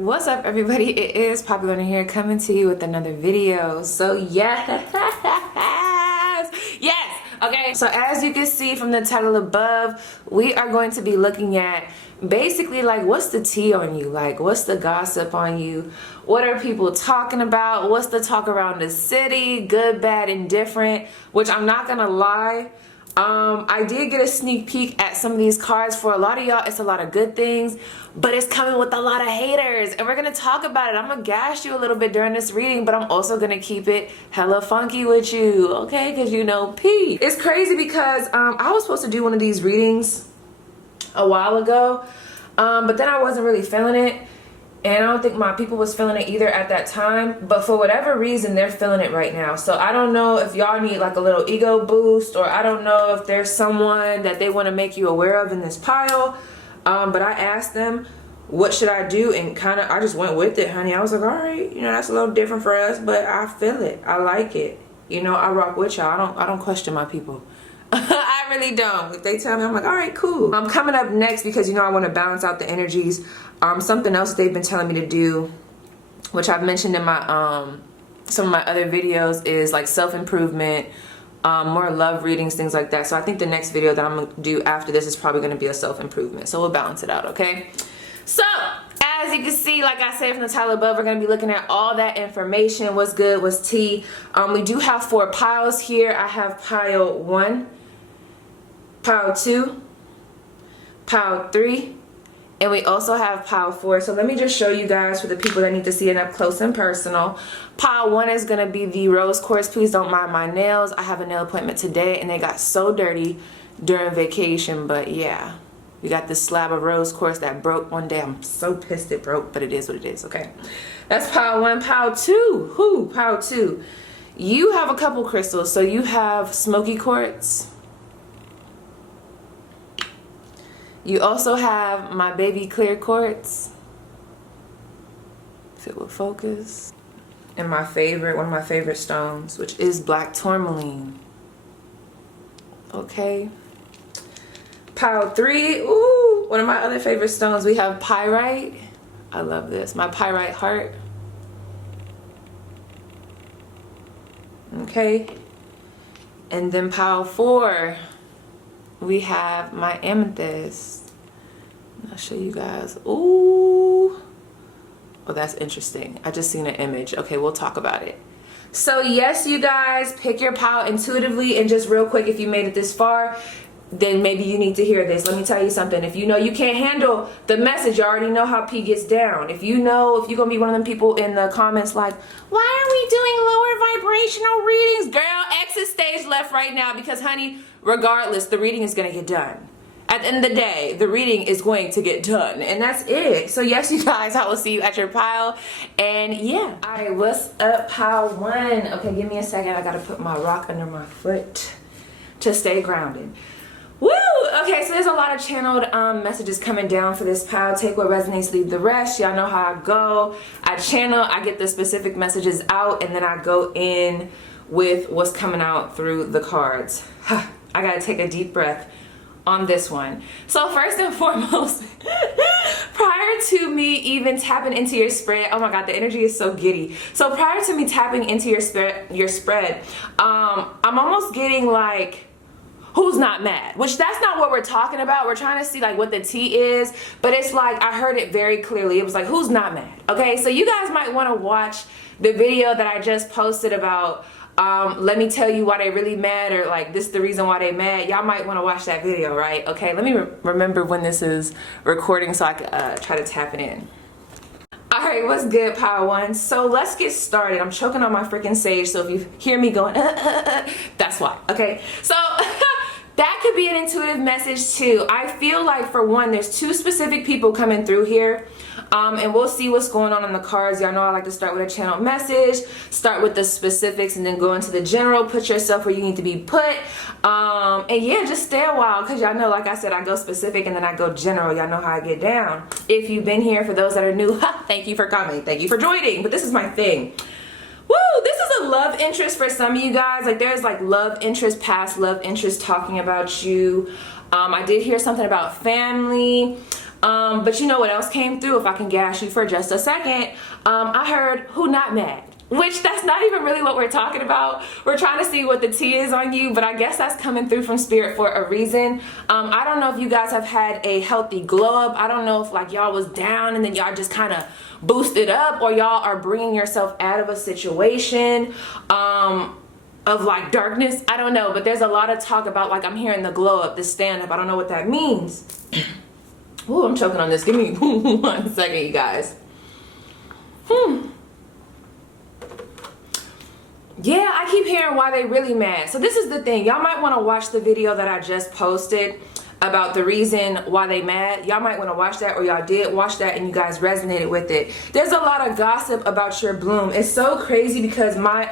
What's up, everybody? It is Popular here, coming to you with another video. So yes, okay, so as you can see from the title above, we are going to be looking at basically like what's the tea on you, like what's the gossip on you, what are people talking about, what's the talk around the city, good, bad, indifferent. Which I'm not gonna lie, I did get a sneak peek at some of these cards. For a lot of y'all, it's a lot of good things, but it's coming with a lot of haters, and we're gonna talk about it. I'm gonna gash you a little bit during this reading, but I'm also gonna keep it hella funky with you, okay? Because you know, P. It's crazy because I was supposed to do one of these readings a while ago, but then I wasn't really feeling it, and I don't think my people was feeling it either at that time, but for whatever reason they're feeling it right now. So I don't know if y'all need like a little ego boost, or I don't know if there's someone that they want to make you aware of in this pile, but I asked them what should I do, and kind of I just went with it, honey. I was like, all right, you know, that's a little different for us, but I feel it, I like it, you know, I rock with y'all. I don't question my people. I really don't. If they tell me, I'm like, all right, cool. I'm coming up next because, you know, I want to balance out the energies. Something else they've been telling me to do, which I've mentioned in my some of my other videos, is like self-improvement, more love readings, things like that. So I think the next video that I'm gonna do after this is probably going to be a self-improvement. So we'll balance it out, okay? So as you can see, like I said from the title above, we're going to be looking at all that information. What's good, what's tea. We do have 4 piles here. I have pile 1, pile 2, pile 3, and we also have pile 4. So let me just show you guys, for the people that need to see it up close and personal. Pile 1 is going to be the rose quartz. Please don't mind my nails. I have a nail appointment today and they got so dirty during vacation, but yeah. We got this slab of rose quartz that broke one day. I'm so pissed it broke, but it is what it is, okay? That's pile 1. Pile 2. Pile 2. You have a couple crystals. So you have smoky quartz. You also have my baby clear quartz. If it will focus. And my favorite, one of my favorite stones, which is black tourmaline. Okay. Pile 3, ooh, one of my other favorite stones, we have pyrite. I love this, my pyrite heart. Okay, and then pile 4, we have my amethyst. I'll show you guys. Ooh, oh, that's interesting. I just seen an image. Okay, we'll talk about it. So yes, you guys, pick your pile intuitively. And just real quick, if you made it this far, then maybe you need to hear this. Let me tell you something. If you know you can't handle the message, you already know how P gets down. If you know, if you're gonna be one of them people in the comments like, why are we doing lower vibrational readings? Girl, exit stage left right now, because honey, regardless, the reading is gonna get done. At the end of the day, the reading is going to get done, and that's it. So yes, you guys, I will see you at your pile. And yeah, all right, what's up, pile 1? Okay, give me a second. I gotta put my rock under my foot to stay grounded. Woo! Okay, so there's a lot of channeled messages coming down for this pile. Take what resonates, leave the rest. Y'all know how I go. I channel, I get the specific messages out, and then I go in with what's coming out through the cards. I gotta take a deep breath on this one. So first and foremost, prior to me even tapping into your spread, oh my god, the energy is so giddy. So prior to me tapping into your spread, I'm almost getting like, who's not mad? Which that's not what we're talking about. We're trying to see like what the tea is, but it's like I heard it very clearly. It was like, who's not mad? Okay, so you guys might want to watch the video that I just posted about let me tell you why they really mad, or like this is the reason why they mad. Y'all might want to watch that video, right? Okay, let me remember when this is recording so I can try to tap it in. All right, what's good, pile 1? So let's get started. I'm choking on my freaking sage, so if you hear me going, that's why. Okay, so that could be an intuitive message too. I feel like, for one, there's 2 specific people coming through here, and we'll see what's going on in the cards. Y'all know I like to start with a channel message, start with the specifics, and then go into the general. Put yourself where you need to be put, and yeah, just stay a while, because y'all know, like I said, I go specific and then I go general. Y'all know how I get down. If you've been here, for those that are new, thank you for coming, thank you for joining, but this is my thing. Woo, this is a love interest for some of you guys. Like there's like love interest, past love interest talking about you. I did hear something about family. But you know what else came through? If I can gas you for just a second, I heard who not mad. Which that's not even really what we're talking about. We're trying to see what the tea is on you, but I guess that's coming through from spirit for a reason. I don't know if you guys have had a healthy glow up. I don't know if like y'all was down and then y'all just kind of boosted up, or y'all are bringing yourself out of a situation of like darkness. I don't know, but there's a lot of talk about like I'm hearing the glow up, this stand up. I don't know what that means. Ooh, I'm choking on this. Give me 1 second, you guys. Yeah, I keep hearing why they really mad. So this is the thing. Y'all might want to watch the video that I just posted about the reason why they mad. Y'all might want to watch that, or y'all did watch that and you guys resonated with it. There's a lot of gossip about your bloom. It's so crazy because my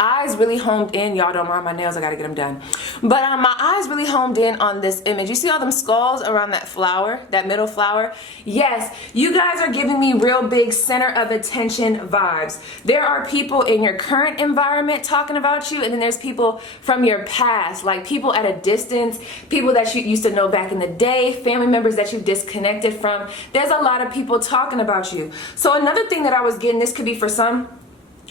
eyes really homed in. Y'all don't mind my nails, I gotta get them done. But my eyes really homed in on this image. You see all them skulls around that flower, that middle flower? Yes, you guys are giving me real big center of attention vibes. There are people in your current environment talking about you, and then there's people from your past, like people at a distance, people that you used to know back in the day, family members that you've disconnected from. There's a lot of people talking about you. So another thing that I was getting, this could be for some.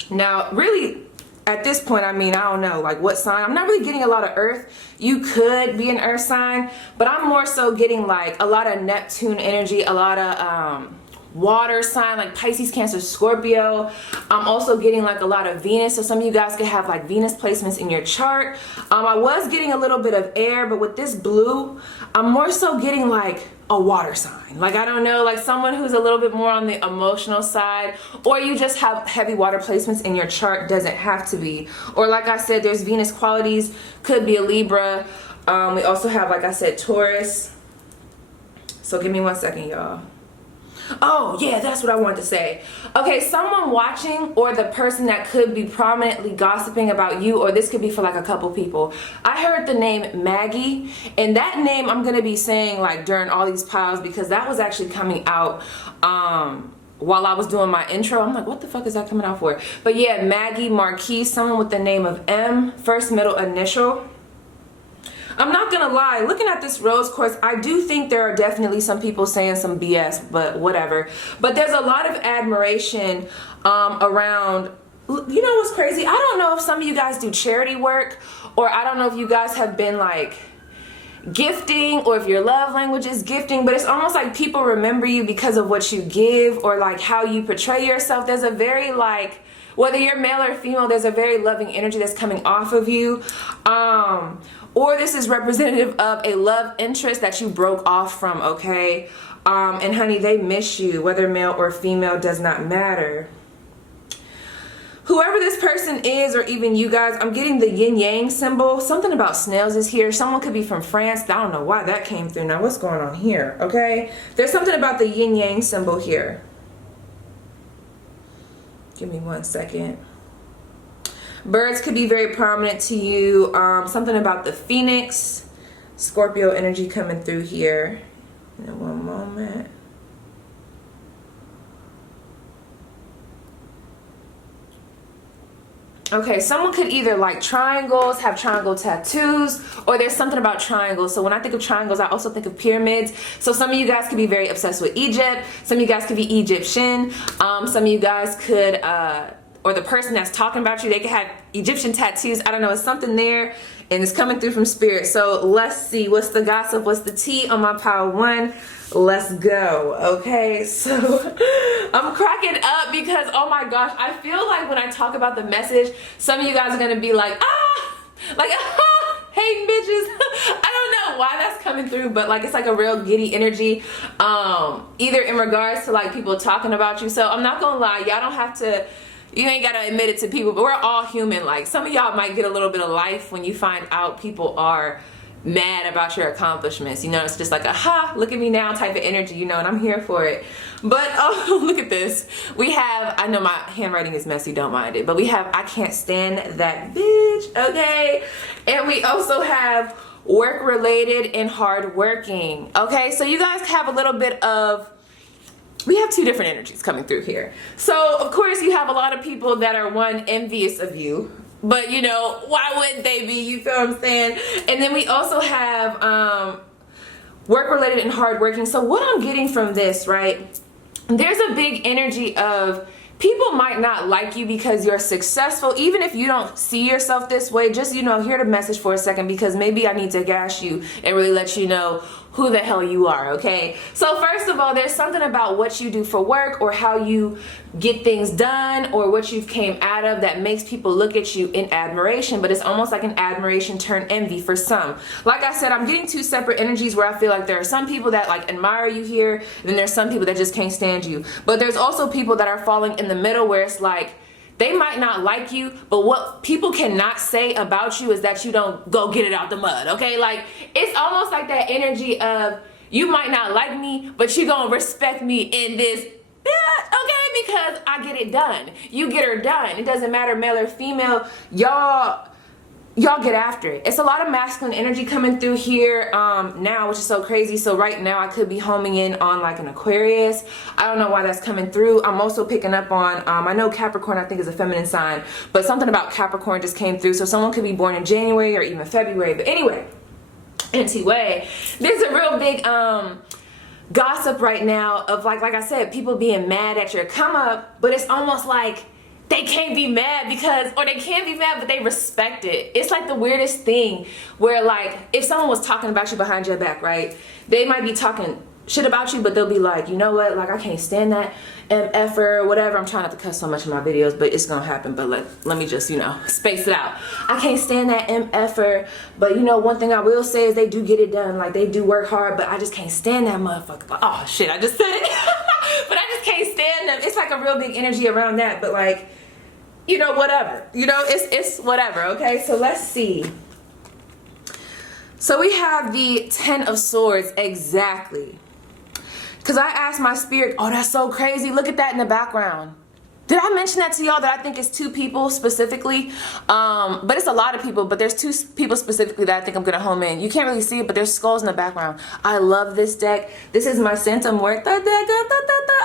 Now, really, at this point, I mean, I don't know, like what sign. I'm not really getting a lot of earth. You could be an earth sign, but I'm more so getting like a lot of Neptune energy, a lot of water sign, like Pisces, Cancer, Scorpio. I'm also getting like a lot of Venus, so some of you guys could have like Venus placements in your chart. I was getting a little bit of air, but with this blue, I'm more so getting like a water sign. Like, I don't know, like someone who's a little bit more on the emotional side, or you just have heavy water placements in your chart, doesn't have to be. Or like I said, there's Venus qualities, could be a Libra. We also have, like I said, Taurus. So give me 1 second, y'all. Oh yeah, that's what I wanted to say. Okay, someone watching, or the person that could be prominently gossiping about you, or this could be for like a couple people. I heard the name Maggie, and that name I'm gonna be saying like during all these piles, because that was actually coming out while I was doing my intro. I'm like, what the fuck is that coming out for? But yeah, Maggie Marquise, someone with the name of M, first middle initial. I'm not gonna lie, looking at this rose quartz, I do think there are definitely some people saying some BS, but whatever. But there's a lot of admiration around, you know what's crazy? I don't know if some of you guys do charity work, or I don't know if you guys have been like gifting, or if your love language is gifting, but it's almost like people remember you because of what you give, or like how you portray yourself. There's a very like, whether you're male or female, there's a very loving energy that's coming off of you. Or this is representative of a love interest that you broke off from, okay? And honey, they miss you, whether male or female, does not matter. Whoever this person is, or even you guys, I'm getting the yin yang symbol. Something about snails is here. Someone could be from France. I don't know why that came through. Now what's going on here, okay? There's something about the yin yang symbol here. Give me 1 second. Birds could be very prominent to you. Something about the phoenix. Scorpio energy coming through here. In 1 moment. Okay, someone could either like triangles, have triangle tattoos, or there's something about triangles. So when I think of triangles, I also think of pyramids. So some of you guys could be very obsessed with Egypt. Some of you guys could be Egyptian. Some of you guys could, or the person that's talking about you, they could have Egyptian tattoos. I don't know, it's something there, and it's coming through from spirit. So let's see, what's the gossip, what's the tea on my pile 1? Let's go. Okay, so I'm cracking up because, oh my gosh, I feel like when I talk about the message, some of you guys are gonna be like, like, hey bitches. I don't know why that's coming through, but like it's like a real giddy energy, either in regards to like people talking about you. So I'm not gonna lie, y'all don't have to, you ain't gotta admit it to people, but we're all human. Like some of y'all might get a little bit of life when you find out people are mad about your accomplishments. You know, it's just like a ha, look at me now type of energy, you know, and I'm here for it. But oh, look at this. We have, I know my handwriting is messy, don't mind it, but we have I can't stand that bitch, okay? And we also have work related and hard working, okay? So you guys have a little bit of, we have 2 different energies coming through here. So of course you have a lot of people that are one, envious of you, but you know, why wouldn't they be? You feel what I'm saying? And then we also have work-related and hardworking. So what I'm getting from this, right, there's a big energy of people might not like you because you're successful. Even if you don't see yourself this way, just, you know, hear the message for a second, because maybe I need to gas you and really let you know who the hell you are, okay? So first of all, there's something about what you do for work or how you get things done or what you've came out of that makes people look at you in admiration, but it's almost like an admiration turned envy for some. Like I said, I'm getting two separate energies where I feel like there are some people that like admire you here, and then there's some people that just can't stand you. But there's also people that are falling in the middle where it's like, they might not like you, but what people cannot say about you is that you don't go get it out the mud, okay? Like, it's almost like that energy of, you might not like me, but you gonna respect me in this, okay? Because I get it done. You get her done. It doesn't matter male or female. Y'all get after it. It's a lot of masculine energy coming through here now, which is so crazy. So right now I could be homing in on like an Aquarius. I don't know why that's coming through. I'm also picking up on, I know Capricorn I think is a feminine sign, but something about Capricorn just came through. So someone could be born in January or even February. But anyway, there's a real big gossip right now of like I said, people being mad at your come up, but it's almost like they can't be mad because, or they can be mad, but they respect it. It's like the weirdest thing where like, if someone was talking about you behind your back, right? They might be talking shit about you, but they'll be like, you know what? Like, I can't stand that MFer or whatever. I'm trying not to cuss so much in my videos, but it's gonna happen. But let me just, you know, space it out. I can't stand that MFer, but you know, one thing I will say is they do get it done. Like, they do work hard, but I just can't stand that motherfucker. Like, oh shit, I just said it. But I just can't stand them. It's like a real big energy around that, but like, you know, whatever. You know, it's whatever, okay? So let's see. So we have the Ten of Swords, exactly. Because I asked my spirit, oh, that's so crazy. Look at that in the background. Did I mention that to y'all that I think it's two people specifically? But it's a lot of people, but there's two people specifically that I think I'm gonna home in. You can't really see it, but there's skulls in the background. I love this deck. This is my Santa Muerta deck.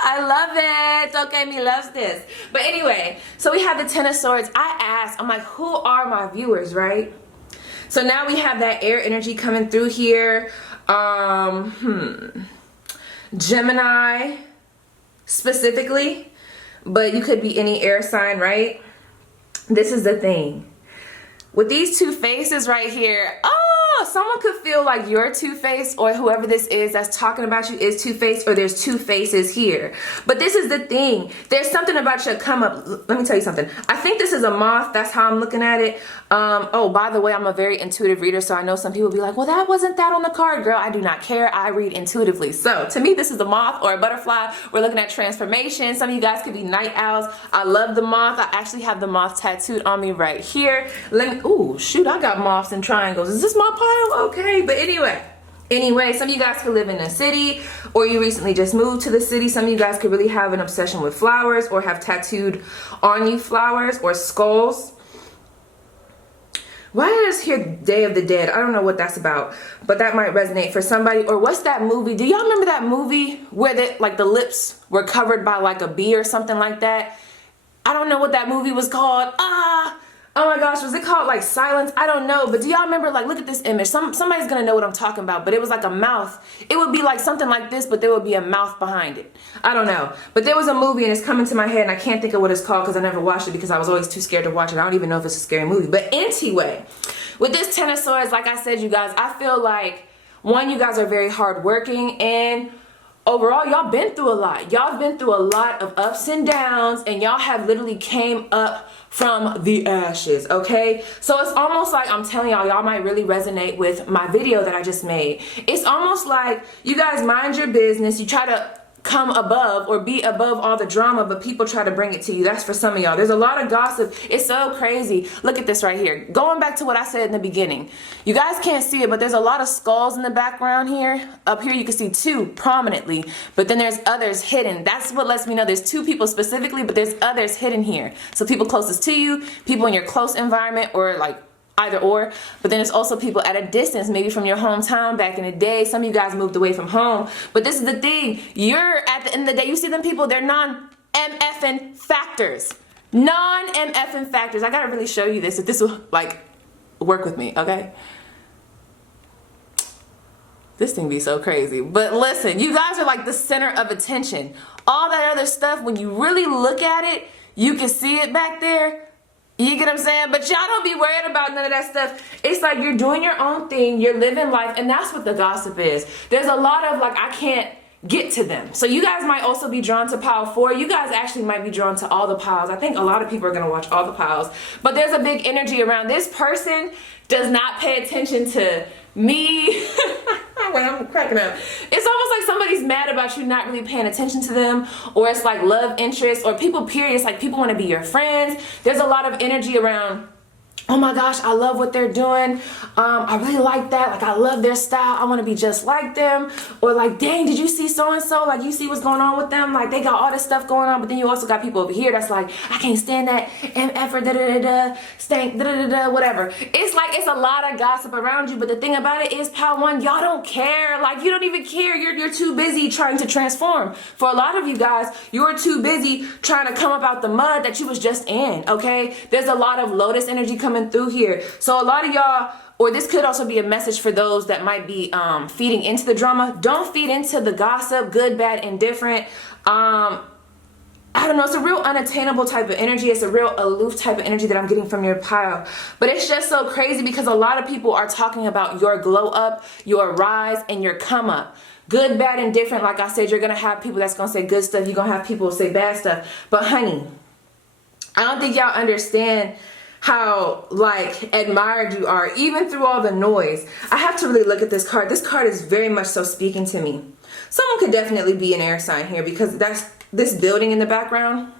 I love it. Okay, me loves this. But anyway, so we have the Ten of Swords. I asked, I'm like, who are my viewers, right? So now we have that air energy coming through here. Gemini specifically. But you could be any air sign, right? This is the thing. With these two faces right here, someone could feel like you're two-faced, or whoever this is that's talking about you is two-faced, or there's two faces here. But this is the thing. There's something about your come up. Let me tell you something. I think this is a moth. That's how I'm looking at it. Oh, by the way, I'm a very intuitive reader, so I know some people be like, well, that wasn't that on the card, girl. I do not care. I read intuitively. So to me, this is a moth or a butterfly. We're looking at transformation. Some of you guys could be night owls. I love the moth. I actually have the moth tattooed on me right here. Ooh, shoot, I got moths and triangles. Is this my pile? Okay, but anyway, some of you guys could live in a city, or you recently just moved to the city. Some of you guys could really have an obsession with flowers, or have tattooed on you flowers or skulls. Why is here Day of the Dead? I don't know what that's about, but that might resonate for somebody. Or what's that movie? Do y'all remember that movie where the lips were covered by like a bee or something like that? I don't know what that movie was called. Oh my gosh, was it called like Silence? I don't know, but do y'all remember, like, look at this image. Somebody's gonna know what I'm talking about, but it was like a mouth. It would be like something like this, but there would be a mouth behind it. I don't know, but there was a movie and it's coming to my head and I can't think of what it's called because I never watched it because I was always too scared to watch it. I don't even know if it's a scary movie, but anyway, with this Ten of Swords, like I said, you guys, I feel like, one, you guys are very hardworking, and overall, y'all been through a lot. Y'all been through a lot of ups and downs, and y'all have literally came up from the ashes, okay? So it's almost like, I'm telling y'all might really resonate with my video that I just made. It's almost like you guys mind your business. You try to come above or be above all the drama, but people try to bring it to you. That's for some of y'all. There's a lot of gossip. It's so crazy. Look at this right here. Going back to what I said in the beginning. You guys can't see it, but there's a lot of skulls in the background here. Up here you can see two prominently, but then there's others hidden. That's what lets me know there's two people specifically, but there's others hidden here. So people closest to you, people in your close environment, or like either or, but then there's also people at a distance, maybe from your hometown back in the day. Some of you guys moved away from home, but this is the thing. You're, at the end of the day, you see them people, they're non-MFing factors. Non-MFing factors. I gotta really show you this, if this will, like, work with me, okay? This thing be so crazy. But listen, you guys are like the center of attention. All that other stuff, when you really look at it, you can see it back there. You get what I'm saying? But y'all don't be worried about none of that stuff. It's like you're doing your own thing, you're living life, and that's what the gossip is. There's a lot of like, I can't get to them. So you guys might also be drawn to pile 4. You guys actually might be drawn to all the piles. I think a lot of people are going to watch all the piles. But there's a big energy around this person does not pay attention to me. I'm cracking up. It's almost like somebody's mad about you not really paying attention to them, or it's like love interest, or people period. It's like people want to be your friends. There's a lot of energy around, oh my gosh, I love what they're doing. I really like that. Like, I love their style. I want to be just like them. Or like, dang, did you see so-and-so? Like, you see what's going on with them? Like, they got all this stuff going on. But then you also got people over here that's like, I can't stand that MF or da-da-da-da, stank, da-da-da-da, whatever. It's like, it's a lot of gossip around you. But the thing about it is, pile 1, y'all don't care. Like, you don't even care. You're too busy trying to transform. For a lot of you guys, you're too busy trying to come up out the mud that you was just in, okay? There's a lot of lotus energy coming through here. So a lot of y'all, or this could also be a message for those that might be feeding into the drama. Don't feed into the gossip, good, bad, indifferent. I don't know, it's a real unattainable type of energy. It's a real aloof type of energy that I'm getting from your pile. But it's just so crazy because a lot of people are talking about your glow up, your rise, and your come up. Good, bad, and different. Like I said, you're going to have people that's going to say good stuff. You're going to have people say bad stuff. But honey, I don't think y'all understand how like admired you are, even through all the noise. I have to really look at this card. This card is very much so speaking to me. Someone could definitely be an air sign here because that's this building in the background.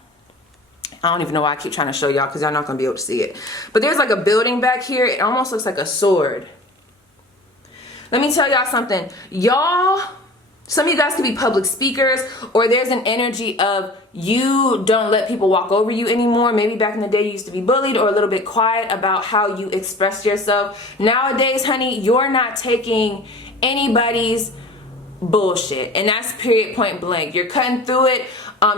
I don't even know why I keep trying to show y'all because y'all not gonna be able to see it. But there's like a building back here. It almost looks like a sword. Let me tell y'all something. Y'all, some of you guys could be public speakers, or there's an energy of you don't let people walk over you anymore. Maybe back in the day you used to be bullied or a little bit quiet about how you express yourself. Nowadays, honey, you're not taking anybody's bullshit, and that's period, point blank. You're cutting through it.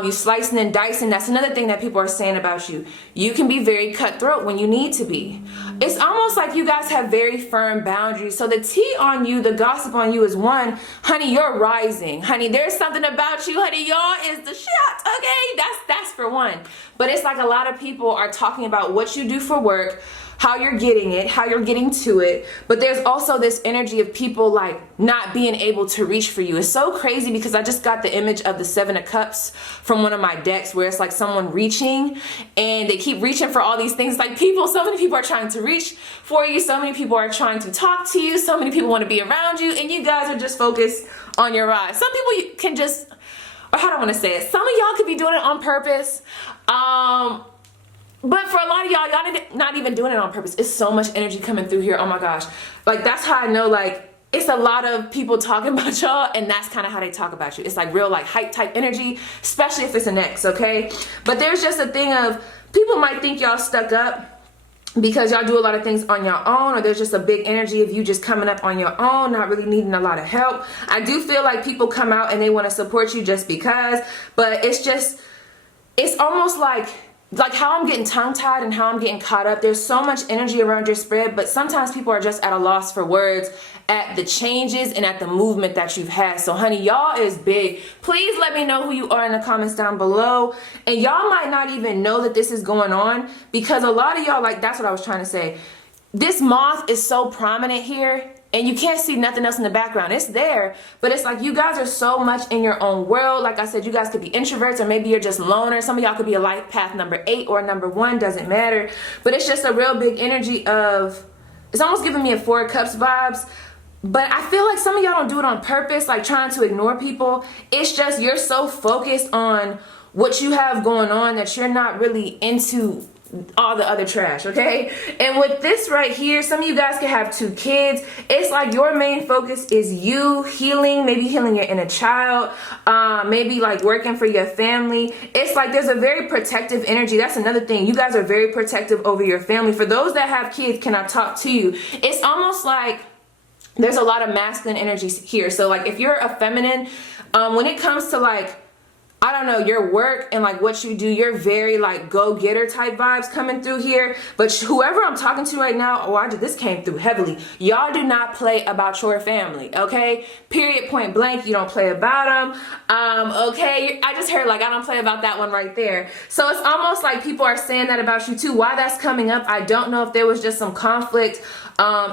You slicing and dicing. That's another thing that people are saying about you. You can be very cutthroat when you need to be. It's almost like you guys have very firm boundaries. So the tea on you, the gossip on you is one, honey, you're rising. Honey, there's something about you, honey, y'all is the shit, okay? That's for one. But it's like a lot of people are talking about what you do for work, how you're getting it, how you're getting to it. But there's also this energy of people like not being able to reach for you. It's so crazy because I just got the image of the 7 of Cups from one of my decks where it's like someone reaching and they keep reaching for all these things. Like people, so many people are trying to reach for you. So many people are trying to talk to you. So many people want to be around you, and you guys are just focused on your rise. Some people can just, or how do I want to say it? Some of y'all could be doing it on purpose. But for a lot of y'all not even doing it on purpose. It's so much energy coming through here. Oh my gosh. Like that's how I know like it's a lot of people talking about y'all, and that's kind of how they talk about you. It's like real like hype type energy, especially if it's an ex, okay? But there's just a thing of people might think y'all stuck up because y'all do a lot of things on your own, or there's just a big energy of you just coming up on your own, not really needing a lot of help. I do feel like people come out and they want to support you just because, but it's almost like how I'm getting tongue-tied and how I'm getting caught up. There's so much energy around your spread, but sometimes people are just at a loss for words at the changes and at the movement that you've had. So honey, y'all is big. Please let me know who you are in the comments down below. And y'all might not even know that this is going on because a lot of y'all, like that's what I was trying to say. This moth is so prominent here. And you can't see nothing else in the background. It's there, but it's like you guys are so much in your own world. Like I said, you guys could be introverts, or maybe you're just loners. Some of y'all could be a life path number 8 or number 1, doesn't matter. But it's just a real big energy of, it's almost giving me a 4 of Cups vibes. But I feel like some of y'all don't do it on purpose, like trying to ignore people. It's just you're so focused on what you have going on that you're not really into all the other trash, okay? And with this right here, some of you guys can have 2 kids. It's like your main focus is you healing, maybe healing your inner child, maybe like working for your family. It's like there's a very protective energy. That's another thing. You guys are very protective over your family. For those that have kids, can I talk to you? It's almost like there's a lot of masculine energy here. So like if you're a feminine, when it comes to like I don't know, your work and like what you do, you're very like go-getter type vibes coming through here. But whoever I'm talking to right now, this came through heavily. Y'all do not play about your family, okay? Period, point blank. You don't play about them. Okay, I just heard like I don't play about that one right there. So it's almost like people are saying that about you too. Why that's coming up, I don't know if there was just some conflict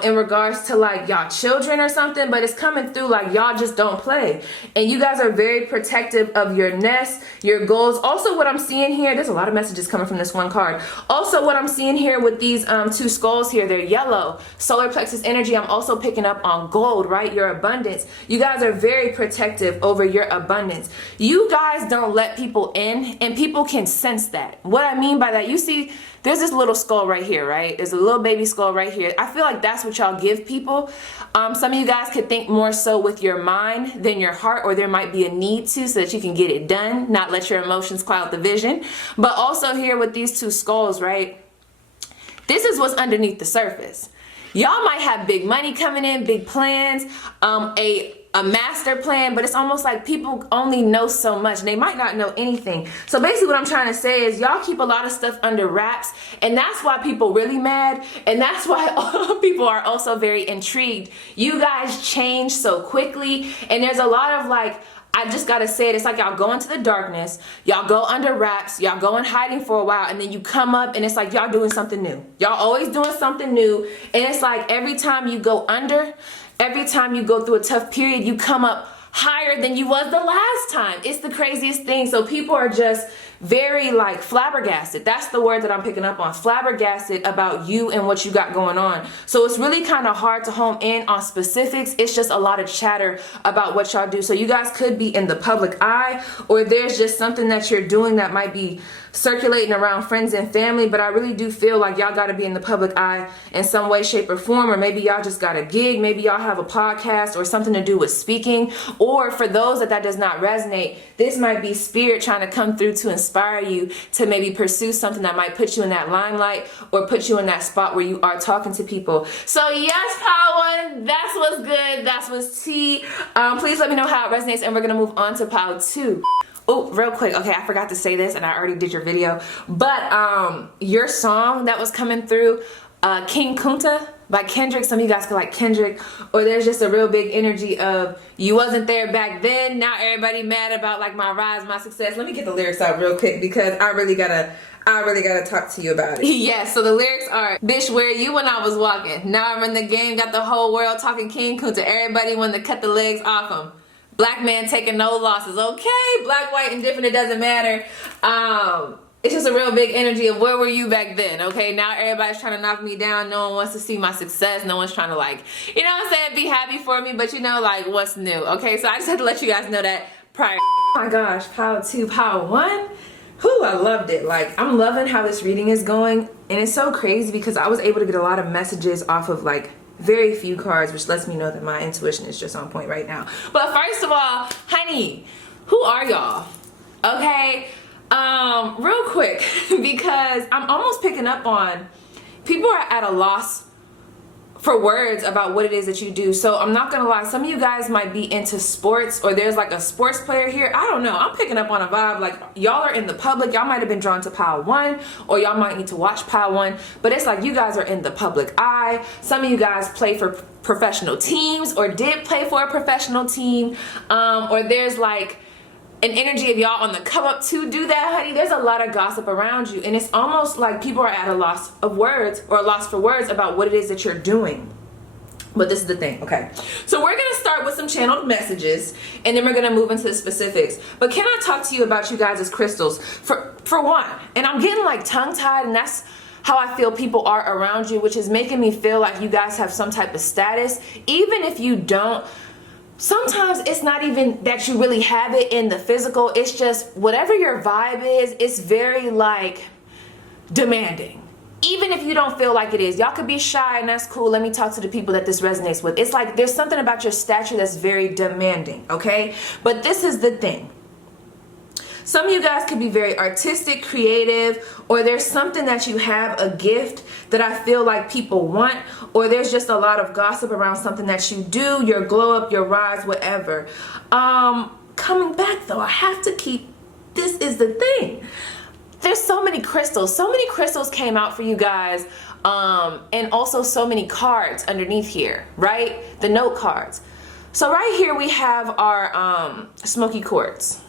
in regards to like y'all children or something, but it's coming through like y'all just don't play. And you guys are very protective of your nest, your goals. Also what I'm seeing here, there's a lot of messages coming from this one card. Also what I'm seeing here with these two skulls here, they're yellow, solar plexus energy. I'm also picking up on gold, right? Your abundance. You guys are very protective over your abundance. You guys don't let people in, and people can sense that. What I mean by that, you see, there's this little skull right here, right? There's a little baby skull right here. I feel like that's what y'all give people. Some of you guys could think more so with your mind than your heart, or there might be a need to so that you can get it done, not let your emotions cloud the vision. But also here with these two skulls, right? This is what's underneath the surface. Y'all might have big money coming in, big plans, a master plan, but it's almost like people only know so much and they might not know anything. So basically what I'm trying to say is y'all keep a lot of stuff under wraps, and that's why people really mad, and that's why people are also very intrigued. You guys change so quickly, and there's a lot of like, I just gotta say it, it's like y'all go into the darkness, y'all go under wraps, y'all go in hiding for a while, and then you come up and it's like y'all doing something new. Y'all always doing something new, and it's like every time you go under, every time you go through a tough period, you come up higher than you was the last time. It's the craziest thing. So people are just very like flabbergasted. That's the word that I'm picking up on. Flabbergasted about you and what you got going on. So it's really kind of hard to home in on specifics. It's just a lot of chatter about what y'all do. So you guys could be in the public eye, or there's just something that you're doing that might be circulating around friends and family, but I really do feel like y'all got to be in the public eye in some way, shape, or form. Or maybe y'all just got a gig, maybe y'all have a podcast or something to do with speaking. Or for those that does not resonate, this might be spirit trying to come through to inspire you to maybe pursue something that might put you in that limelight or put you in that spot where you are talking to people. So yes, Pile 1, that's what's good, that's what's tea. Please let me know how it resonates, and we're gonna move on to Pile 2. Oh, real quick, okay, I forgot to say this and I already did your video, but your song that was coming through, King Kunta by Kendrick, some of you guys could like Kendrick, or there's just a real big energy of you wasn't there back then, now everybody mad about like my rise, my success. Let me get the lyrics out real quick because I really gotta talk to you about it. Yes, so the lyrics are, bitch, where you when I was walking? Now I'm in the game, got the whole world talking King Kunta. Everybody wanted to cut the legs off him. Black man taking no losses. Okay, black, white, indifferent, it doesn't matter. It's just a real big energy of where were you back then, okay? Now everybody's trying to knock me down. No one wants to see my success. No one's trying to like, you know what I'm saying, be happy for me, but you know, like, what's new, okay? So I just had to let you guys know that prior. Oh my gosh, Pile 2, Pile 1. Whew, I loved it. Like, I'm loving how this reading is going. And it's so crazy because I was able to get a lot of messages off of like very few cards, which lets me know that my intuition is just on point right now. But first of all, honey, who are y'all? Okay, real quick, because I'm almost picking up on people are at a loss for words about what it is that you do. So I'm not gonna lie, some of you guys might be into sports, or there's like a sports player here. I don't know, I'm picking up on a vibe like y'all are in the public. Y'all might have been drawn to Pile 1, or y'all might need to watch Pile 1, but it's like you guys are in the public eye. Some of you guys play for professional teams or did play for a professional team, or there's like an energy of y'all on the come up to do that, honey. There's a lot of gossip around you, and it's almost like people are at a loss of words, or a loss for words about what it is that you're doing. But this is the thing, okay? So we're gonna start with some channeled messages, and then we're gonna move into the specifics. But can I talk to you about you guys as crystals? For one, and I'm getting like tongue-tied, and that's how I feel people are around you, which is making me feel like you guys have some type of status. Even if you don't, sometimes it's not even that you really have it in the physical. It's just whatever your vibe is, it's very like demanding. Even if you don't feel like it is. Y'all could be shy and that's cool. Let me talk to the people that this resonates with. It's like there's something about your stature that's very demanding, okay? But this is the thing. Some of you guys could be very artistic, creative, or there's something that you have, a gift that I feel like people want, or there's just a lot of gossip around something that you do, your glow up, your rise, whatever. Coming back though, I have to keep this is the thing. There's so many crystals. So many crystals came out for you guys. And also so many cards underneath here, right? The note cards. So right here we have our smoky quartz.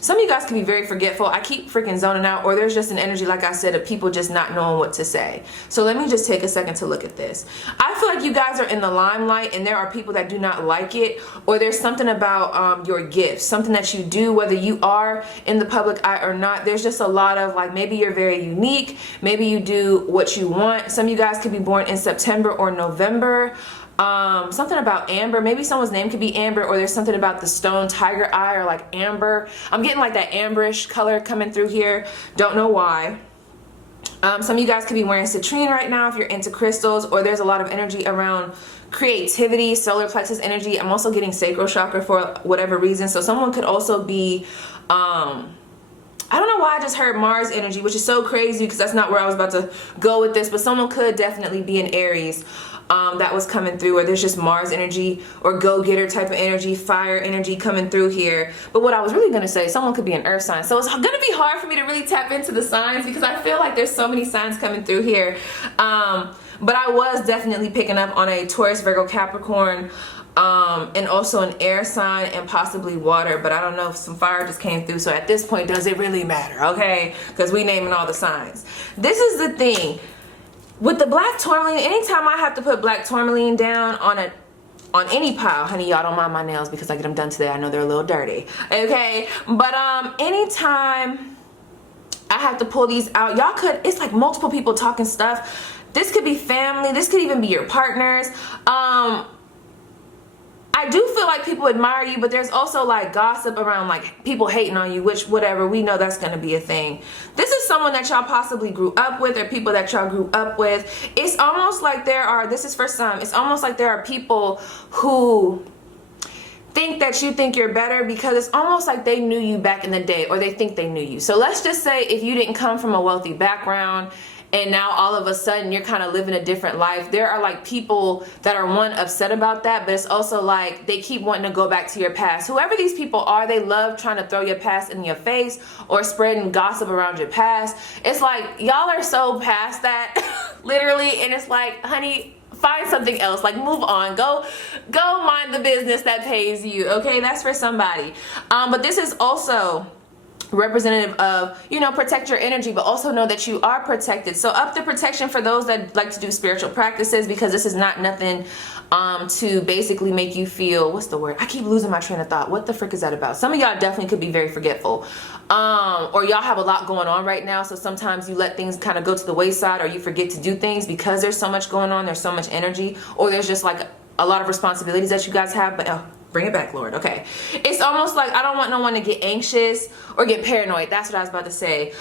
Some of you guys can be very forgetful. I keep freaking zoning out, or there's just an energy, like I said, of people just not knowing what to say. So let me just take a second to look at this. I feel like you guys are in the limelight and there are people that do not like it, or there's something about your gifts, something that you do, whether you are in the public eye or not. There's just a lot of like, maybe you're very unique, maybe you do what you want. Some of you guys could be born in September or November. Something about amber, maybe someone's name could be Amber, or there's something about the stone tiger eye or like amber. I'm getting like that amberish color coming through here, don't know why. Some of you guys could be wearing citrine right now if you're into crystals, or there's a lot of energy around creativity, solar plexus energy. I'm also getting sacral chakra for whatever reason. So someone could also be I don't know why I just heard Mars energy, which is so crazy because that's not where I was about to go with this, but someone could definitely be in Aries. That was coming through, or there's just Mars energy or go-getter type of energy, fire energy coming through here. But what I was really going to say, someone could be an earth sign. So it's going to be hard for me to really tap into the signs because I feel like there's so many signs coming through here. But I was definitely picking up on a Taurus, Virgo, Capricorn, and also an air sign and possibly water. But I don't know if some fire just came through. So at this point, does it really matter? Okay, because we naming all the signs. This is the thing. With the black tourmaline, anytime I have to put black tourmaline down on any pile, honey, y'all don't mind my nails because I get them done today. I know they're a little dirty, okay? But anytime I have to pull these out, y'all could, it's like multiple people talking stuff. This could be family. This could even be your partners. I do feel like people admire you, but there's also like gossip around like people hating on you, which whatever, we know that's going to be a thing. This is someone that y'all possibly grew up with, or people that y'all grew up with. It's almost like there are, this is for some, it's almost like there are people who think that you think you're better because it's almost like they knew you back in the day, or they think they knew you. So let's just say if you didn't come from a wealthy background and now all of a sudden you're kind of living a different life, there are like people that are, one, upset about that, but it's also like they keep wanting to go back to your past. Whoever these people are, they love trying to throw your past in your face or spreading gossip around your past. It's like y'all are so past that literally, and it's like, honey, find something else, like move on, go mind the business that pays you, okay? That's for somebody. But this is also representative of, you know, protect your energy, but also know that you are protected. So up the protection for those that like to do spiritual practices, because this is not nothing to basically make you feel, what's the word? I keep losing my train of thought. What the frick is that about? Some of y'all definitely could be very forgetful, or y'all have a lot going on right now. So sometimes you let things kind of go to the wayside, or you forget to do things because there's so much going on. There's so much energy, or there's just like a lot of responsibilities that you guys have, but bring it back, Lord. Okay. It's almost like I don't want no one to get anxious or get paranoid. That's what I was about to say,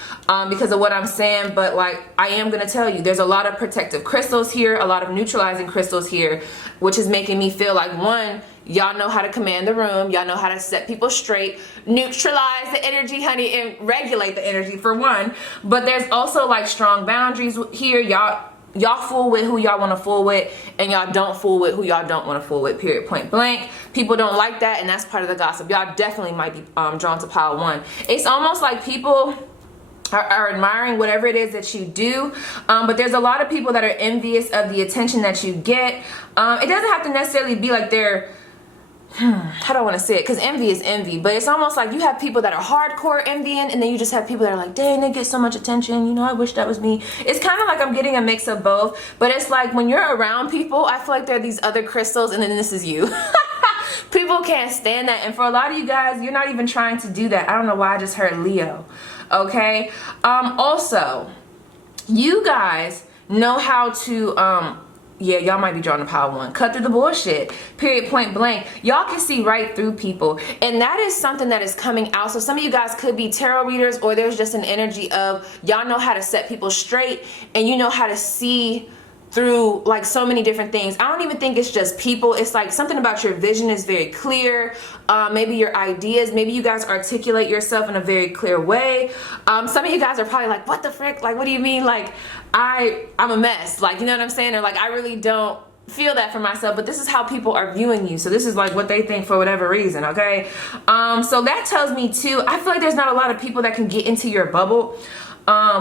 because of what I'm saying. But like, I am going to tell you, there's a lot of protective crystals here, a lot of neutralizing crystals here, which is making me feel like, one, y'all know how to command the room. Y'all know how to set people straight, neutralize the energy, honey, and regulate the energy, for one. But there's also like strong boundaries here. Y'all fool with who y'all want to fool with, and y'all don't fool with who y'all don't want to fool with, period, point blank. People don't like that, and that's part of the gossip. Y'all definitely might be drawn to pile one. It's almost like people are admiring whatever it is that you do, but there's a lot of people that are envious of the attention that you get. It doesn't have to necessarily be like they're, how do I want to say it? Because envy is envy, but it's almost like you have people that are hardcore envying, and then you just have people that are like, dang, they get so much attention, you know, I wish that was me. It's kind of like I'm getting a mix of both, but it's like when you're around people, I feel like there are these other crystals, and then this is you. People can't stand that, and for a lot of you guys, you're not even trying to do that. I don't know why I just heard Leo, okay? Also, you guys know how to, yeah, y'all might be drawn to pile one. Cut through the bullshit, period, point blank. Y'all can see right through people, and that is something that is coming out. So some of you guys could be tarot readers, or there's just an energy of y'all know how to set people straight, and you know how to see through like so many different things. I don't even think it's just people. It's like something about your vision is very clear. Maybe your ideas, maybe you guys articulate yourself in a very clear way. Some of you guys are probably like, what the frick? Like, what do you mean? Like, I'm a mess. Like, you know what I'm saying? Or like, I really don't feel that for myself, but this is how people are viewing you. So this is like what they think for whatever reason, okay? So that tells me too, I feel like there's not a lot of people that can get into your bubble,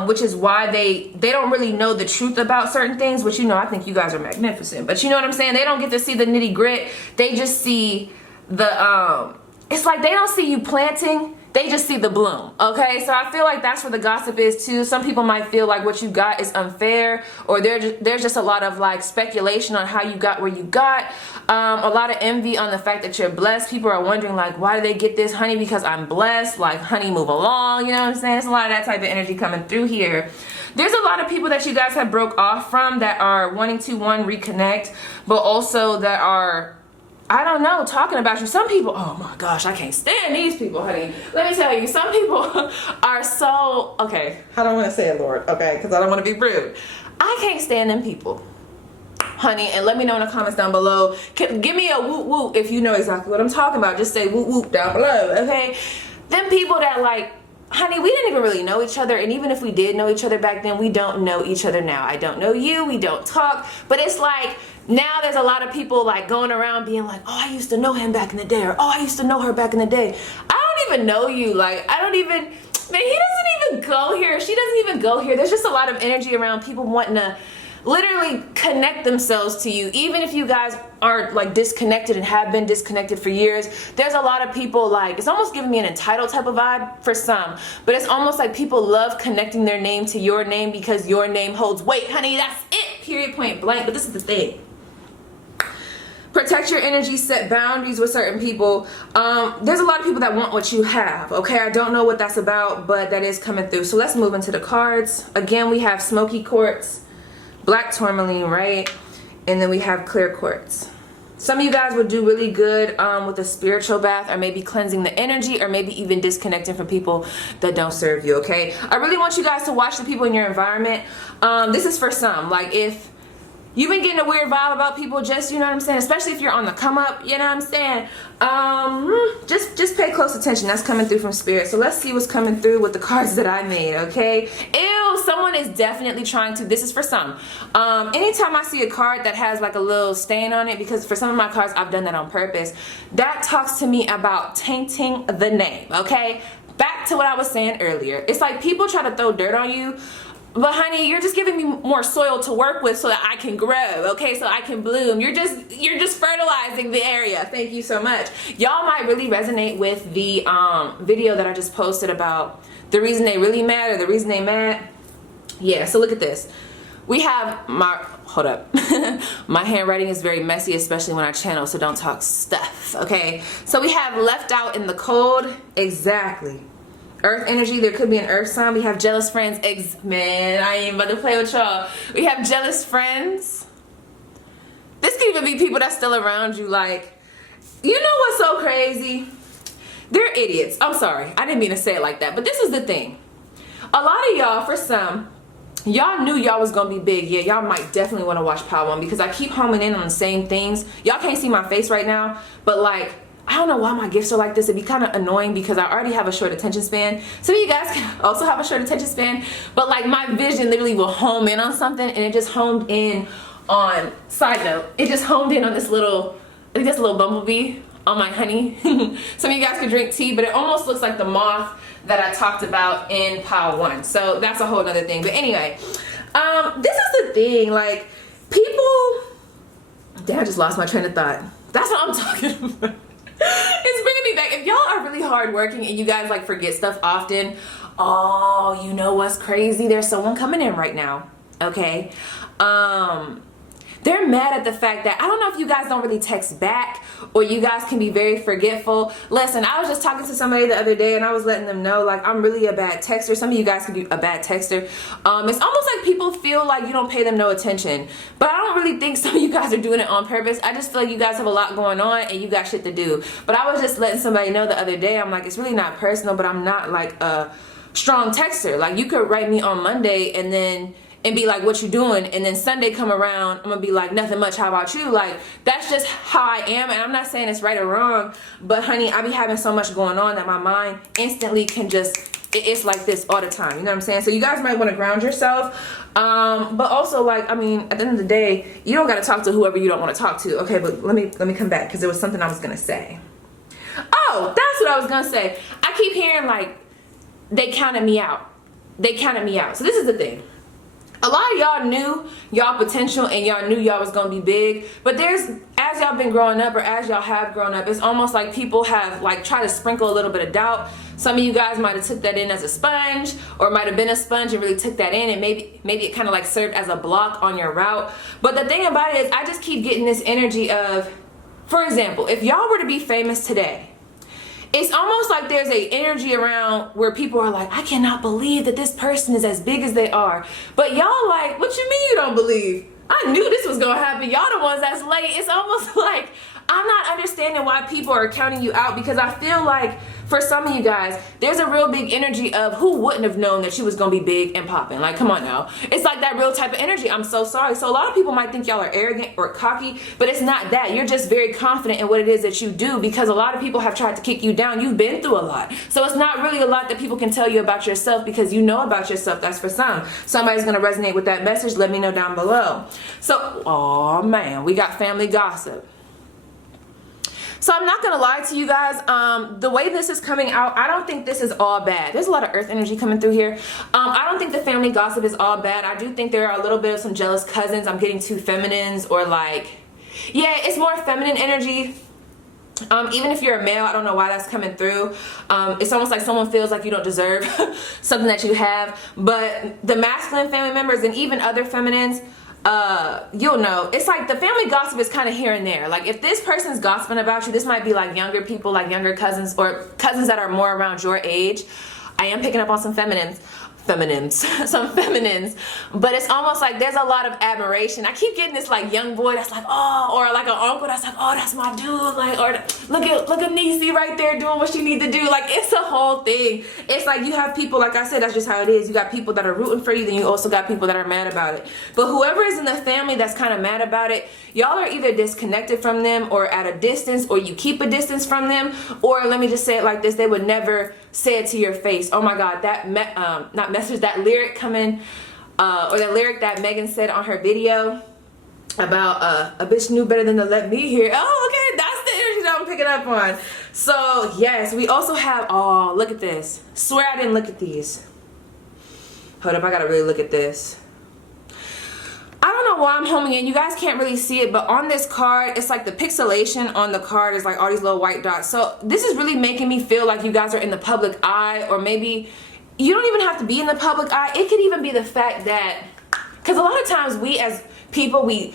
which is why they don't really know the truth about certain things, which, you know, I think you guys are magnificent, but you know what I'm saying? They don't get to see the nitty grit. They just see the, it's like they don't see you planting, they just see the bloom, okay? So I feel like that's where the gossip is too. Some people might feel like what you got is unfair, or there's just a lot of like speculation on how you got where you got. A lot of envy on the fact that you're blessed. People are wondering like, why do they get this? Honey, because I'm blessed. Like, honey, move along, you know what I'm saying? There's a lot of that type of energy coming through here. There's a lot of people that you guys have broke off from that are wanting to, one, reconnect, but also that are, I don't know, talking about you. Some people, oh my gosh, I can't stand these people, honey. Let me tell you, some people are so, okay, I don't want to say it, Lord, okay, because I don't want to be rude. I can't stand them people, honey, and let me know in the comments down below. Give me a whoop whoop if you know exactly what I'm talking about. Just say whoop whoop down below, okay? Them people that like, honey, we didn't even really know each other, and even if we did know each other back then, we don't know each other now. I don't know you, we don't talk, but it's like, now there's a lot of people like going around being like, oh, I used to know him back in the day, or oh, I used to know her back in the day. I don't even know you. Like, I don't even, man, he doesn't even go here. She doesn't even go here. There's just a lot of energy around people wanting to literally connect themselves to you. Even if you guys are like disconnected and have been disconnected for years, there's a lot of people like, it's almost giving me an entitled type of vibe for some, but it's almost like people love connecting their name to your name because your name holds weight, honey. That's it, period, point blank. But this is the thing. Protect your energy, set boundaries with certain people. There's a lot of people that want what you have, okay? I don't know what that's about, but that is coming through. So let's move into the cards. Again, we have smoky quartz, black tourmaline, right? And then we have clear quartz. Some of you guys would do really good with a spiritual bath, or maybe cleansing the energy, or maybe even disconnecting from people that don't serve you, okay? I really want you guys to watch the people in your environment. This is for some, like if you've been getting a weird vibe about people, just, you know what I'm saying, especially if you're on the come up, you know what I'm saying, just pay close attention. That's coming through from spirit. So let's see what's coming through with the cards that I made, okay? Ew, someone is definitely trying to, this is for some. Anytime I see a card that has like a little stain on it, because for some of my cards, I've done that on purpose, that talks to me about tainting the name, okay? Back to what I was saying earlier. It's like people try to throw dirt on you, but honey, you're just giving me more soil to work with so that I can grow, okay? So I can bloom. You're just fertilizing the area. Thank you so much. Y'all might really resonate with the video that I just posted about the reason they really mad or the reason they mad. Yeah, so look at this. We have my, hold up. My handwriting is very messy, especially when I channel, so don't talk stuff, okay? So we have left out in the cold. Exactly. Earth energy, there could be an earth sign. We have jealous friends. Man, I ain't about to play with y'all. We have jealous friends. This could even be people that's still around you. Like, you know what's so crazy? They're idiots. I'm sorry. I didn't mean to say it like that. But this is the thing. A lot of y'all, for some, y'all knew y'all was going to be big. Yeah, y'all might definitely want to watch Power One because I keep homing in on the same things. Y'all can't see my face right now, but like, I don't know why my gifts are like this. It'd be kind of annoying because I already have a short attention span. Some of you guys can also have a short attention span, but like my vision literally will home in on something, and it just homed in on, side note, it just homed in on this little, I think that's a little bumblebee on my honey. Some of you guys could drink tea, but it almost looks like the moth that I talked about in Power One. So that's a whole nother thing. But anyway, this is the thing, like people, damn, I just lost my train of thought. That's what I'm talking about. It's bringing me back. If y'all are really hardworking and you guys like forget stuff often, oh, you know what's crazy? There's someone coming in right now, okay? They're mad at the fact that, I don't know if you guys don't really text back or you guys can be very forgetful. Listen, I was just talking to somebody the other day and I was letting them know, like, I'm really a bad texter. Some of you guys can be a bad texter. It's almost like people feel like you don't pay them no attention. But I don't really think some of you guys are doing it on purpose. I just feel like you guys have a lot going on and you got shit to do. But I was just letting somebody know the other day, I'm like, it's really not personal, but I'm not like a strong texter. Like, you could write me on Monday and be like, what you doing? And then Sunday come around, I'm gonna be like, nothing much, how about you? Like, that's just how I am. And I'm not saying it's right or wrong, but honey, I be having so much going on that my mind instantly can just it's like this all the time. You know what I'm saying? So you guys might want to ground yourself. But also, like, I mean, at the end of the day, you don't got to talk to whoever you don't want to talk to. Okay, but let me come back, because there was something I was gonna say. Oh, that's what I was gonna say. I keep hearing like they counted me out. They counted me out. So this is the thing. A lot of y'all knew y'all potential and y'all knew y'all was gonna be big, but there's, as y'all been growing up, or as y'all have grown up, it's almost like people have like tried to sprinkle a little bit of doubt. Some of you guys might have took that in as a sponge, or might have been a sponge and really took that in, and maybe it kind of like served as a block on your route. But the thing about it is, I just keep getting this energy of, for example, if y'all were to be famous today, it's almost like there's a energy around where people are like, I cannot believe that this person is as big as they are. But y'all like, what you mean you don't believe? I knew this was gonna happen. Y'all the ones that's late. It's almost like I'm not understanding why people are counting you out, because I feel like for some of you guys, there's a real big energy of who wouldn't have known that she was gonna be big and popping. Like, come on now. It's like that real type of energy. I'm so sorry. So a lot of people might think y'all are arrogant or cocky, but it's not that. You're just very confident in what it is that you do, because a lot of people have tried to kick you down. You've been through a lot. So it's not really a lot that people can tell you about yourself, because you know about yourself. That's for some. Somebody's gonna resonate with that message. Let me know down below. So, oh man, we got family gossip. So I'm not gonna lie to you guys, the way this is coming out, I don't think this is all bad. There's a lot of earth energy coming through here. I don't think the family gossip is all bad. I do think there are a little bit of some jealous cousins. I'm getting two feminines, or like, yeah, it's more feminine energy. Even if you're a male, I don't know why that's coming through. It's almost like someone feels like you don't deserve something that you have. But the masculine family members and even other feminines, you'll know, it's like the family gossip is kind of here and there. Like, if this person's gossiping about you, this might be like younger people, like younger cousins, or cousins that are more around your age. I am picking up on some some feminines, but it's almost like there's a lot of admiration. I keep getting this like young boy that's like, oh, or like an uncle that's like, oh, that's my dude, like, or look at Niecy right there doing what she need to do. Like, it's a whole thing. It's like you have people, like I said, that's just how it is. You got people that are rooting for you, then you also got people that are mad about it. But whoever is in the family that's kind of mad about it, y'all are either disconnected from them, or at a distance, or you keep a distance from them, or let me just say it like this, they would never say it to your face. Oh my God, that that lyric coming, or that lyric that Megan said on her video about a bitch knew better than to let me hear. Oh, okay, that's the energy that I'm picking up on. So yes, we also have, oh, look at this. Swear I didn't look at these. Hold up, I gotta really look at this. I don't know why I'm homing in. You guys can't really see it, but on this card, it's like the pixelation on the card is like all these little white dots. So this is really making me feel like you guys are in the public eye, or maybe you don't even have to be in the public eye. It could even be the fact that, because a lot of times we as people, we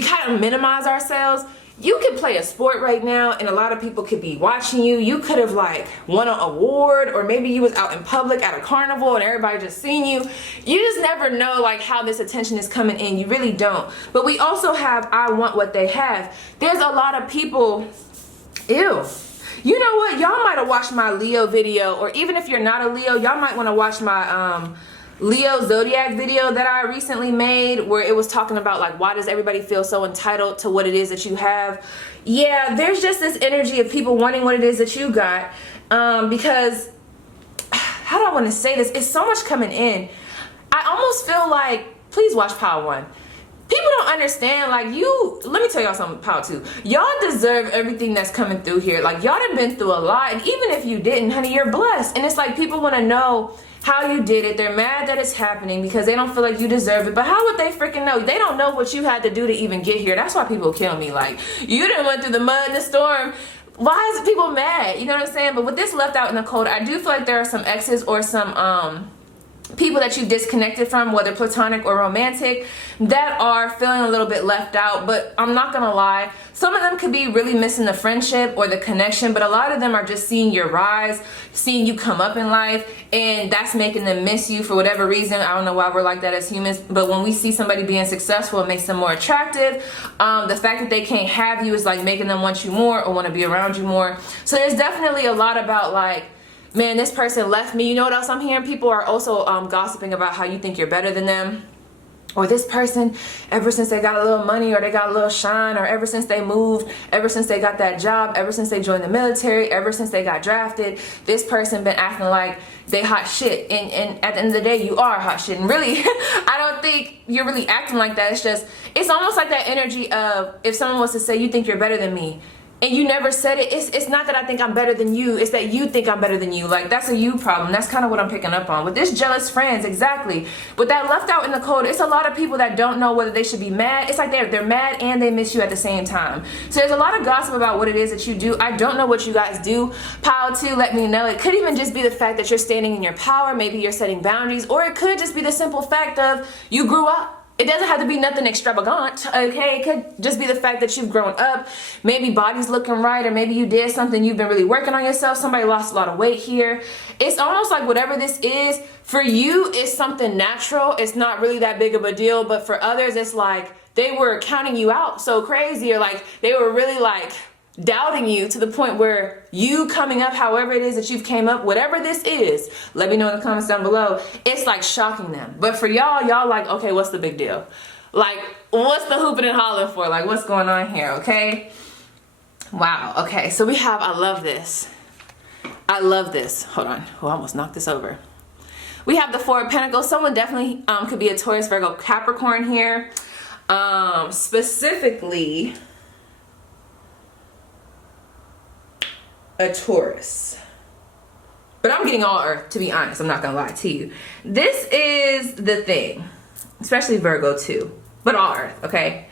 kind of minimize ourselves. You could play a sport right now and a lot of people could be watching you. You could have like won an award, or maybe you was out in public at a carnival and everybody just seen you. You just never know like how this attention is coming in. You really don't. But we also have I want what they have. There's a lot of people, ew. You know what? Y'all might have watched my Leo video, or even if you're not a Leo, y'all might want to watch my Leo zodiac video that I recently made, where it was talking about like, why does everybody feel so entitled to what it is that you have? Yeah, there's just this energy of people wanting what it is that you got, because how do I want to say this? It's so much coming in. I almost feel like, please watch Power 1. People don't understand, like, let me tell y'all something, Power 2. Y'all deserve everything that's coming through here. Like, y'all done been through a lot, and even if you didn't, honey, you're blessed. And it's like people want to know how you did it. They're mad that it's happening because they don't feel like you deserve it. But how would they freaking know? They don't know what you had to do to even get here. That's why people kill me. Like, you done went through the mud and the storm. Why is people mad? You know what I'm saying? But with this left out in the cold, I do feel like there are some exes or some people that you disconnected from, whether platonic or romantic, that are feeling a little bit left out. But I'm not gonna lie, some of them could be really missing the friendship or the connection, but a lot of them are just seeing your rise, seeing you come up in life, and that's making them miss you for whatever reason. I don't know why we're like that as humans, but when we see somebody being successful, it makes them more attractive. The fact that they can't have you is like making them want you more or want to be around you more. So there's definitely a lot about like, man, this person left me. You know what else I'm hearing? People are also gossiping about how you think you're better than them, Or this person, ever since they got a little money or they got a little shine, or ever since they moved, ever since they got that job, ever since they joined the military, ever since they got drafted, this person been acting like they hot shit. And at the end of the day, you are hot shit. And really, I don't think you're really acting like that. It's just, it's almost like that energy of if someone was to say, you think you're better than me, and you never said it, it's not that I think I'm better than you, it's that you think I'm better than you. Like, that's a you problem. That's kind of what I'm picking up on. With this jealous friends, exactly. With that left out in the cold, it's a lot of people that don't know whether they should be mad. It's like they're mad and they miss you at the same time. So there's a lot of gossip about what it is that you do. I don't know what you guys do. Pile 2, let me know. It could even just be the fact that you're standing in your power. Maybe you're setting boundaries. Or it could just be the simple fact of you grew up. It doesn't have to be nothing extravagant, okay? It could just be the fact that you've grown up. Maybe body's looking right, or maybe you did something, you've been really working on yourself. Somebody lost a lot of weight here. It's almost like whatever this is, for you, it's something natural. It's not really that big of a deal, but for others, it's like they were counting you out so crazy, or like they were really like doubting you to the point where you coming up, however it is that you've came up, whatever this is, let me know in the comments down below. It's like shocking them. But for y'all like, okay, what's the big deal? Like, what's the hooping and hollering for? Like, what's going on here, okay? Wow, okay, so we have, I love this. I love this. Hold on, I almost knocked this over. We have the 4 of Pentacles. Someone definitely could be a Taurus, Virgo, Capricorn here. Specifically, a Taurus. But I'm getting all earth, to be honest. I'm not gonna lie to you. This is the thing, especially Virgo too, but all earth, okay?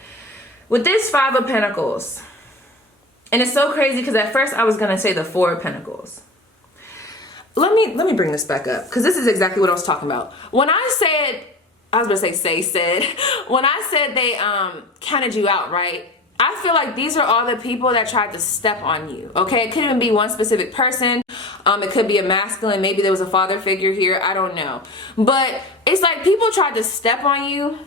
With this 5 of Pentacles, and it's so crazy because at first I was gonna say the 4 of Pentacles. Let me bring this back up because this is exactly what I was talking about. When I said, I was gonna say said, when I said they counted you out, right? I feel like these are all the people that tried to step on you, okay? It could even be one specific person. It could be a masculine. Maybe there was a father figure here. I don't know. But it's like people tried to step on you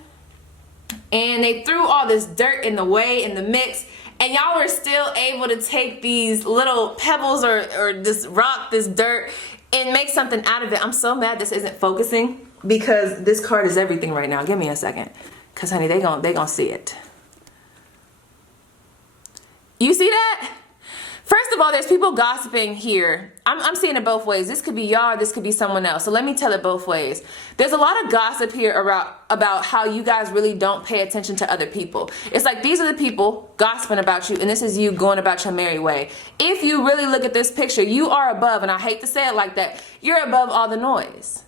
and they threw all this dirt in the way, in the mix, and y'all were still able to take these little pebbles or this rock, this dirt, and make something out of it. I'm so mad this isn't focusing because this card is everything right now. Give me a second. Because, honey, they gonna see it. You see that? First of all, there's people gossiping here. I'm seeing it both ways. This could be y'all, this could be someone else. So let me tell it both ways. There's a lot of gossip here about how you guys really don't pay attention to other people. It's like these are the people gossiping about you, and this is you going about your merry way. If you really look at this picture, you are above, and I hate to say it like that, you're above all the noise.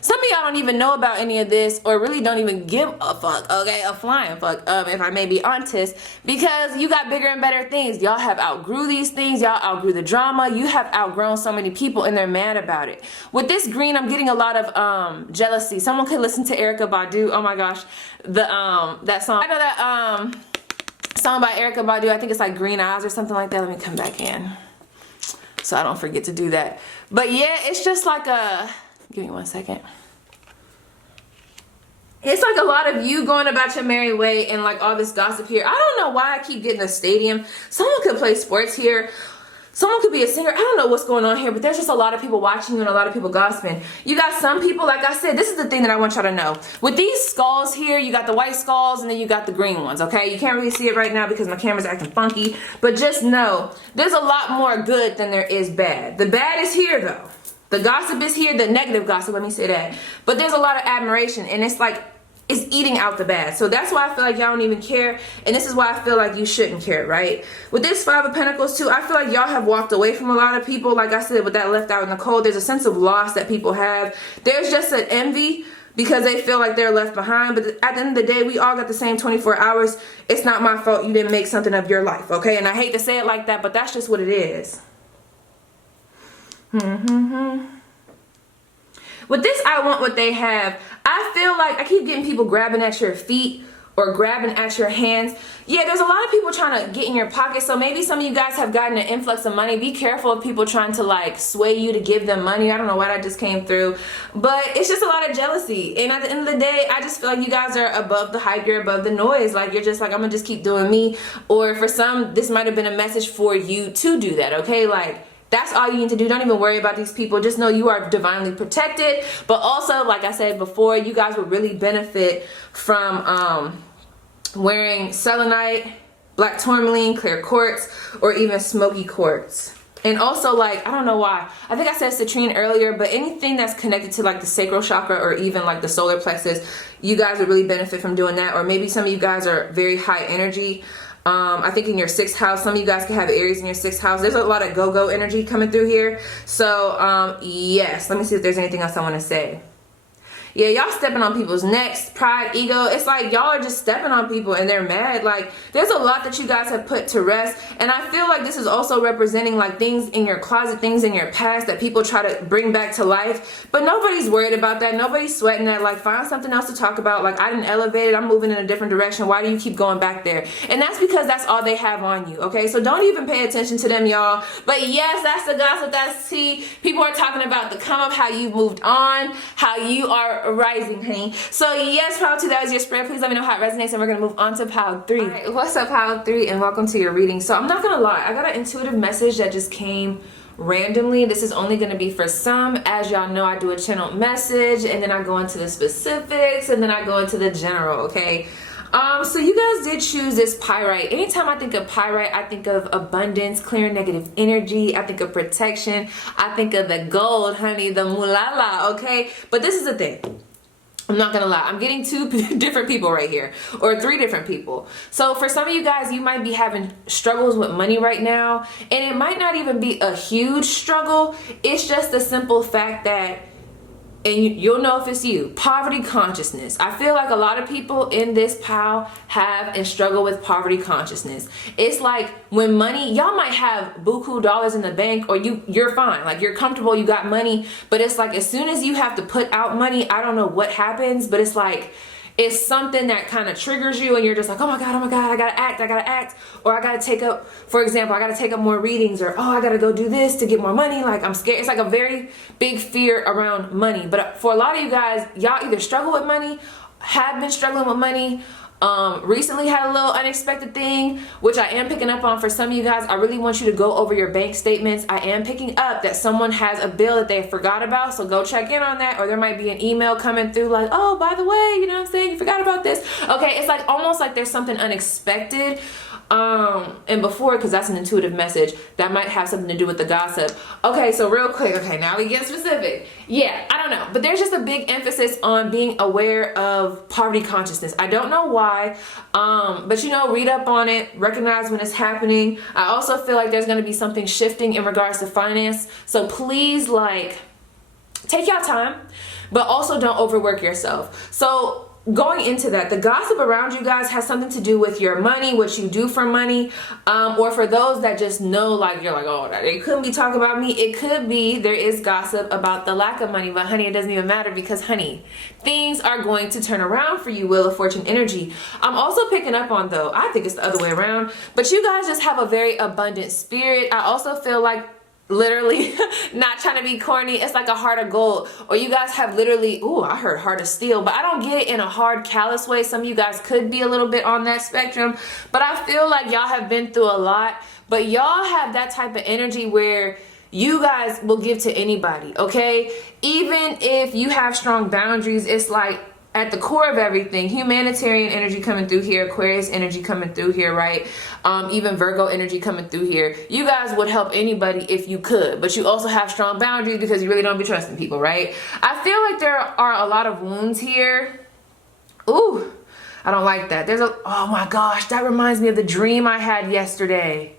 Some of y'all don't even know about any of this or really don't even give a fuck, okay? A flying fuck, if I may be honest, because you got bigger and better things. Y'all have outgrew these things. Y'all outgrew the drama. You have outgrown so many people and they're mad about it. With this green, I'm getting a lot of jealousy. Someone could listen to 𝐂𝐅𝐅𝐄𝐑𝐄𝐍𝐓. Oh my gosh, that song. I know that song by 𝐂𝐅𝐅𝐄𝐑𝐄𝐍𝐓. I think it's like Green Eyes or something like that. Let me come back in so I don't forget to do that. But yeah, it's just like a... Give me one second. It's like a lot of you going about your merry way and like all this gossip here. I don't know why I keep getting a stadium. Someone could play sports here. Someone could be a singer. I don't know what's going on here, but there's just a lot of people watching you and a lot of people gossiping. You got some people, like I said, this is the thing that I want y'all to know. With these skulls here, you got the white skulls and then you got the green ones, okay? You can't really see it right now because my camera's acting funky, but just know there's a lot more good than there is bad. The bad is here though. The gossip is here, the negative gossip, let me say that. But there's a lot of admiration and it's like, it's eating out the bad. So that's why I feel like y'all don't even care. And this is why I feel like you shouldn't care, right? With this 5 of Pentacles too, I feel like y'all have walked away from a lot of people. Like I said, with that left out in the cold, there's a sense of loss that people have. There's just an envy because they feel like they're left behind. But at the end of the day, we all got the same 24 hours. It's not my fault you didn't make something of your life, okay? And I hate to say it like that, but that's just what it is. With this, I want what they have. I feel like I keep getting people grabbing at your feet or grabbing at your hands. Yeah, there's a lot of people trying to get in your pocket. So maybe some of you guys have gotten an influx of money. Be careful of people trying to like sway you to give them money. I don't know why that just came through. But it's just a lot of jealousy. And at the end of the day, I just feel like you guys are above the hype. You're above the noise. Like you're just like, I'm going to just keep doing me. Or for some, this might have been a message for you to do that, okay? Like, That's all you need to do. Don't even worry about these people. Just know you are divinely protected. But also, like I said before, you guys would really benefit from wearing selenite, black tourmaline, clear quartz, or even smoky quartz. And also, like, I don't know why, I think I said citrine earlier, but anything that's connected to like the sacral chakra or even like the solar plexus, you guys would really benefit from doing that. Or maybe some of you guys are very high energy. I think in your 6th house, some of you guys can have Aries in your 6th house. There's a lot of go-go energy coming through here. So yes, let me see if there's anything else I want to say. Yeah, y'all stepping on people's necks, pride, ego. It's like y'all are just stepping on people and they're mad. Like, there's a lot that you guys have put to rest. And I feel like this is also representing like things in your closet, things in your past that people try to bring back to life. But nobody's worried about that. Nobody's sweating that. Like, find something else to talk about. Like, I didn't elevate it. I'm moving in a different direction. Why do you keep going back there? And that's because that's all they have on you, okay? So don't even pay attention to them, y'all. But yes, that's the gossip. That's tea. People are talking about the come up, how you moved on, how you are rising, honey. So yes, pile 2, that was your spread. Please let me know how it resonates, and we're gonna move on to pile 3. All right, what's up, pile 3, and welcome to your reading. So I'm not gonna lie, I got an intuitive message that just came randomly. This is only going to be for some. As y'all know, I do a channeled message, and then I go into the specifics, and then I go into the general, okay? So you guys did choose this pyrite. Anytime I think of pyrite, I think of abundance, clearing negative energy. I think of protection. I think of the gold, honey, the mulala, okay? But this is the thing. I'm not gonna lie, I'm getting 2 different people right here, or 3 different people. So for some of you guys, you might be having struggles with money right now, and it might not even be a huge struggle. It's just the simple fact that, and you'll know if it's you, poverty consciousness. I feel like a lot of people in this pile have and struggle with poverty consciousness. It's like when money, y'all might have buku dollars in the bank, or you're fine, like you're comfortable, you got money, but it's like as soon as you have to put out money, I don't know what happens, but it's like, it's something that kind of triggers you, and you're just like, oh my God, I gotta act, or I gotta take up, for example, I gotta take up more readings, or oh, I gotta go do this to get more money, like I'm scared. It's like a very big fear around money. But for a lot of you guys, y'all either struggle with money, have been struggling with money, recently had a little unexpected thing, which I am picking up on. For some of you guys, I really want you to go over your bank statements. I am picking up that someone has a bill that they forgot about, so go check in on that. Or there might be an email coming through like, oh, by the way, you know what I'm saying, you forgot about this. Okay, it's like almost like there's something unexpected. And before, because that's an intuitive message, that might have something to do with the gossip. Okay, so real quick, okay, now we get specific. Yeah, I don't know, but there's just a big emphasis on being aware of poverty consciousness. I don't know why, but you know, read up on it, recognize when it's happening. I also feel like there's going to be something shifting in regards to finance, so please, like, take your time, but also don't overwork yourself. So going into that, the gossip around you guys has something to do with your money, what you do for money, or for those that just know, like, you're like, oh, they couldn't be talking about me. It could be there is gossip about the lack of money, but honey, it doesn't even matter, because honey, things are going to turn around for you, Wheel of Fortune energy. I'm also picking up on, though, I think it's the other way around, but you guys just have a very abundant spirit. I also feel like, literally, not trying to be corny, it's like a heart of gold, or you guys have literally, ooh, I heard heart of steel, but I don't get it in a hard, callous way. Some of you guys could be a little bit on that spectrum, but I feel like y'all have been through a lot, but y'all have that type of energy where you guys will give to anybody, okay? Even if you have strong boundaries, it's like, at the core of everything, humanitarian energy coming through here, Aquarius energy coming through here, right? Even Virgo energy coming through here. You guys would help anybody if you could, but you also have strong boundaries because you really don't be trusting people, right? I feel like there are a lot of wounds here. Ooh, I don't like that. Oh my gosh, that reminds me of the dream I had yesterday.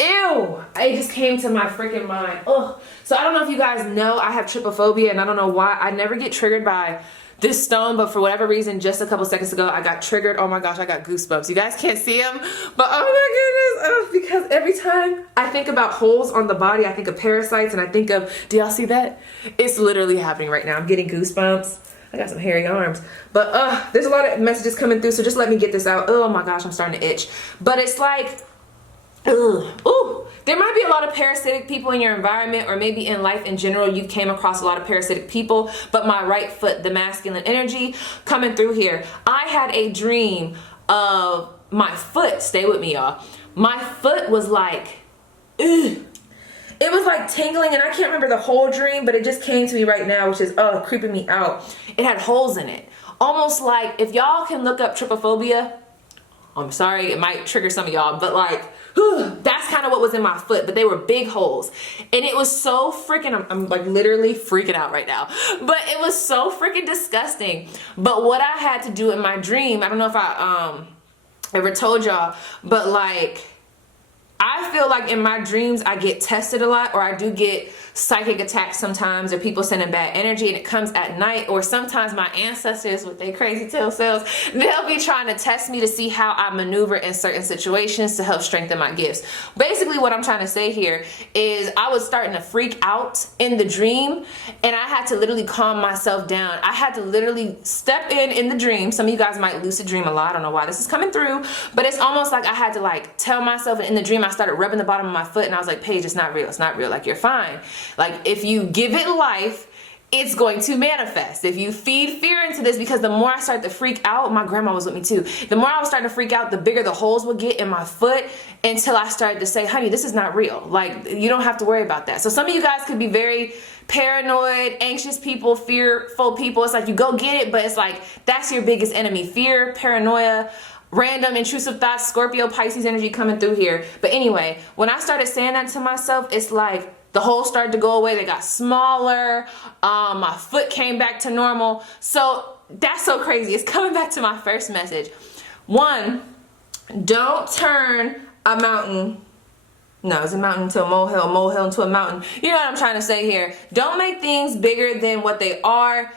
Ew, it just came to my freaking mind. Ugh. So I don't know if you guys know, I have trypophobia, and I don't know why. I never get triggered by this stone, but for whatever reason, just a couple seconds ago, I got triggered. Oh my gosh, I got goosebumps. You guys can't see them, but oh my goodness, because every time I think about holes on the body, I think of parasites, and I think of, do y'all see that? It's literally happening right now. I'm getting goosebumps. I got some hairy arms, but there's a lot of messages coming through, so just let me get this out. Oh my gosh, I'm starting to itch. But it's like, ooh, there might be a lot of parasitic people in your environment, or maybe in life in general, you came across a lot of parasitic people, but my right foot, the masculine energy coming through here. I had a dream of my foot, stay with me, y'all. My foot was like, ugh. It was like tingling, and I can't remember the whole dream, but it just came to me right now, which is creeping me out. It had holes in it. Almost like, if y'all can look up trypophobia, I'm sorry, it might trigger some of y'all, but like, that's kind of what was in my foot, but they were big holes. And it was so freaking, I'm like literally freaking out right now, but it was so freaking disgusting. But what I had to do in my dream, I don't know if I ever told y'all, but like, I feel like in my dreams I get tested a lot, or I do get psychic attacks sometimes, or people sending bad energy, and it comes at night, or sometimes my ancestors with their crazy tail selves, they'll be trying to test me to see how I maneuver in certain situations to help strengthen my gifts. Basically what I'm trying to say here is I was starting to freak out in the dream, and I had to literally calm myself down. I had to literally step in the dream. Some of you guys might lucid dream a lot. I don't know why this is coming through, but it's almost like I had to like tell myself, and in the dream I started rubbing the bottom of my foot, and I was like, Paige, it's not real. It's not real. Like, you're fine. Like, if you give it life, it's going to manifest. If you feed fear into this, because the more I started to freak out, my grandma was with me too, the more I was starting to freak out, the bigger the holes would get in my foot, until I started to say, honey, this is not real. Like, you don't have to worry about that. So some of you guys could be very paranoid, anxious people, fearful people. It's like you go get it, but it's like that's your biggest enemy. Fear, paranoia, random intrusive thoughts, Scorpio, Pisces energy coming through here. But anyway, when I started saying that to myself, it's like the holes started to go away. They got smaller. My foot came back to normal. So that's so crazy. It's coming back to my first message. One, don't turn a mountain. No, it's a mountain into a molehill into a mountain. You know what I'm trying to say here. Don't make things bigger than what they are.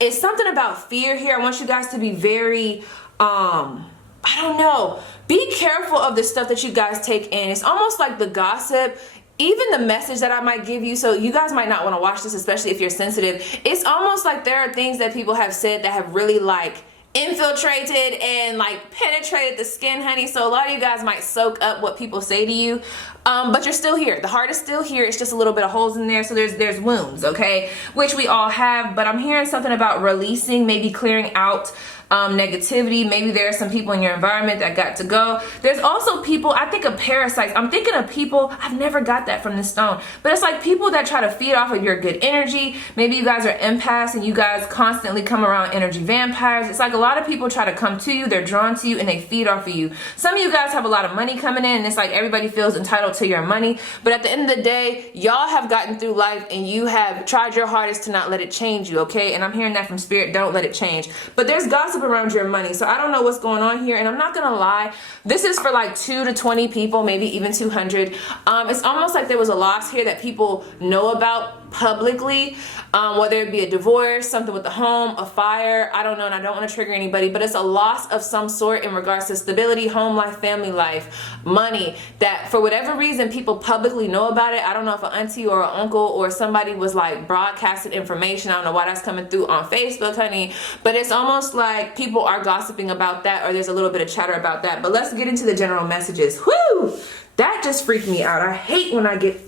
It's something about fear here. I want you guys to be very, I don't know. Be careful of the stuff that you guys take in. It's almost like the gossip, even the message that I might give you. So you guys might not want to watch this, especially if you're sensitive. It's almost like there are things that people have said that have really like infiltrated and like penetrated the skin, honey. So a lot of you guys might soak up what people say to you, but you're still here. The heart is still here. It's just a little bit of holes in there. So there's wounds, okay, which we all have. But I'm hearing something about releasing, maybe clearing out negativity. Maybe there are some people in your environment that got to go. There's also people, I think of parasites. I'm thinking of people, I've never got that from this stone, but it's like people that try to feed off of your good energy. Maybe you guys are empaths and you guys constantly come around energy vampires. It's like a lot of people try to come to you, they're drawn to you, and they feed off of you. Some of you guys have a lot of money coming in, and it's like everybody feels entitled to your money, but at the end of the day, y'all have gotten through life and you have tried your hardest to not let it change you, okay? And I'm hearing that from spirit, don't let it change. But there's gossip around your money, so I don't know what's going on here, and I'm not gonna lie, this is for like 2 to 20 people, maybe even 200. It's almost like there was a loss here that people know about publicly, whether it be a divorce, something with the home, a fire, I don't know, and I don't want to trigger anybody, but it's a loss of some sort in regards to stability, home life, family life, money, that for whatever reason people publicly know about it. I don't know if an auntie or an uncle or somebody was like broadcasted information. I don't know why that's coming through on Facebook, honey, but it's almost like people are gossiping about that, or there's a little bit of chatter about that. But let's get into the general messages. Whoo! That just freaked me out. I hate when I get,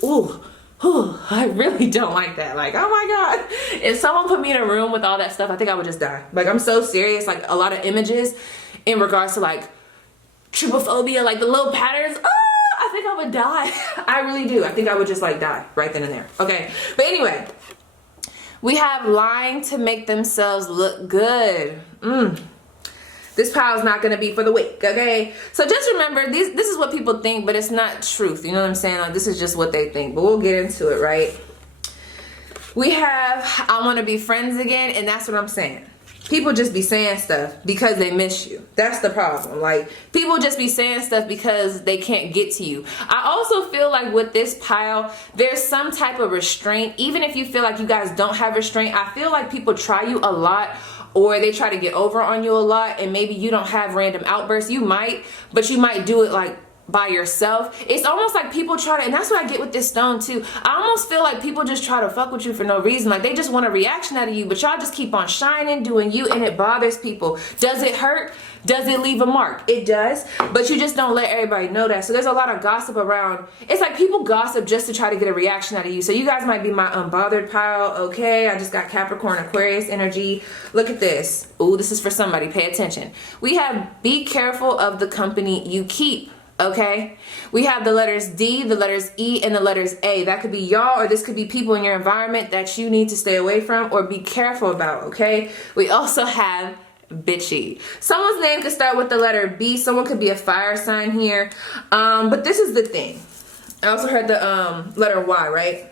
I really don't like that. Like, oh my God. If someone put me in a room with all that stuff, I think I would just die. Like, I'm so serious. Like, a lot of images in regards to like trypophobia, like the little patterns. I think I would die. I really do. I think I would just like die right then and there. Okay. But anyway, we have lying to make themselves look good. This pile is not going to be for the weak, okay? So just remember, this is what people think, but it's not truth. You know what I'm saying? Like, this is just what they think, but we'll get into it, right? We have, I want to be friends again, and that's what I'm saying. People just be saying stuff because they miss you. That's the problem. Like, people just be saying stuff because they can't get to you. I also feel like with this pile, there's some type of restraint. Even if you feel like you guys don't have restraint, I feel like people try you a lot, or they try to get over on you a lot, and maybe you don't have random outbursts. You might, but you might do it like by yourself. It's almost like people try to, and that's what I get with this stone too. I almost feel like people just try to fuck with you for no reason. Like, they just want a reaction out of you, but y'all just keep on shining, doing you, and it bothers people. Does it hurt? Does it leave a mark? It does, but you just don't let everybody know that. So there's a lot of gossip around. It's like people gossip just to try to get a reaction out of you. So you guys might be my unbothered pile, okay? I just got Capricorn, Aquarius energy. Look at this. Ooh, this is for somebody. Pay attention. We have be careful of the company you keep. Okay, we have the letters D, the letters E, and the letters A. That could be y'all, or this could be people in your environment that you need to stay away from or be careful about, okay? We also have bitchy. Someone's name could start with the letter B. Someone could be a fire sign here. But this is the thing. I also heard the letter Y, right?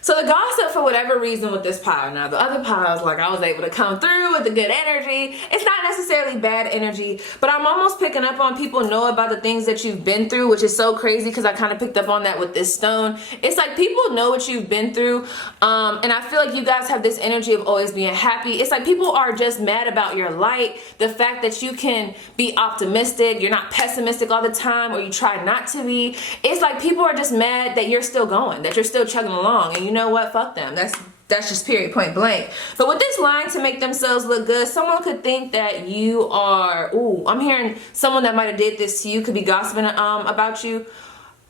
So the gossip, for whatever reason, with this pile. Now, the other piles, like, I was able to come through with the good energy. It's not necessarily bad energy, but I'm almost picking up on people know about the things that you've been through, which is so crazy because I kind of picked up on that with this stone. It's like people know what you've been through, and I feel like you guys have this energy of always being happy. It's like people are just mad about your light, the fact that you can be optimistic, you're not pessimistic all the time, or you try not to be. It's like people are just mad that you're still going, that you're still chugging along, and you know what, fuck them. That's just period, point blank. But with this line, to make themselves look good, someone could think that you are, ooh, I'm hearing someone that might have did this to you could be gossiping about you.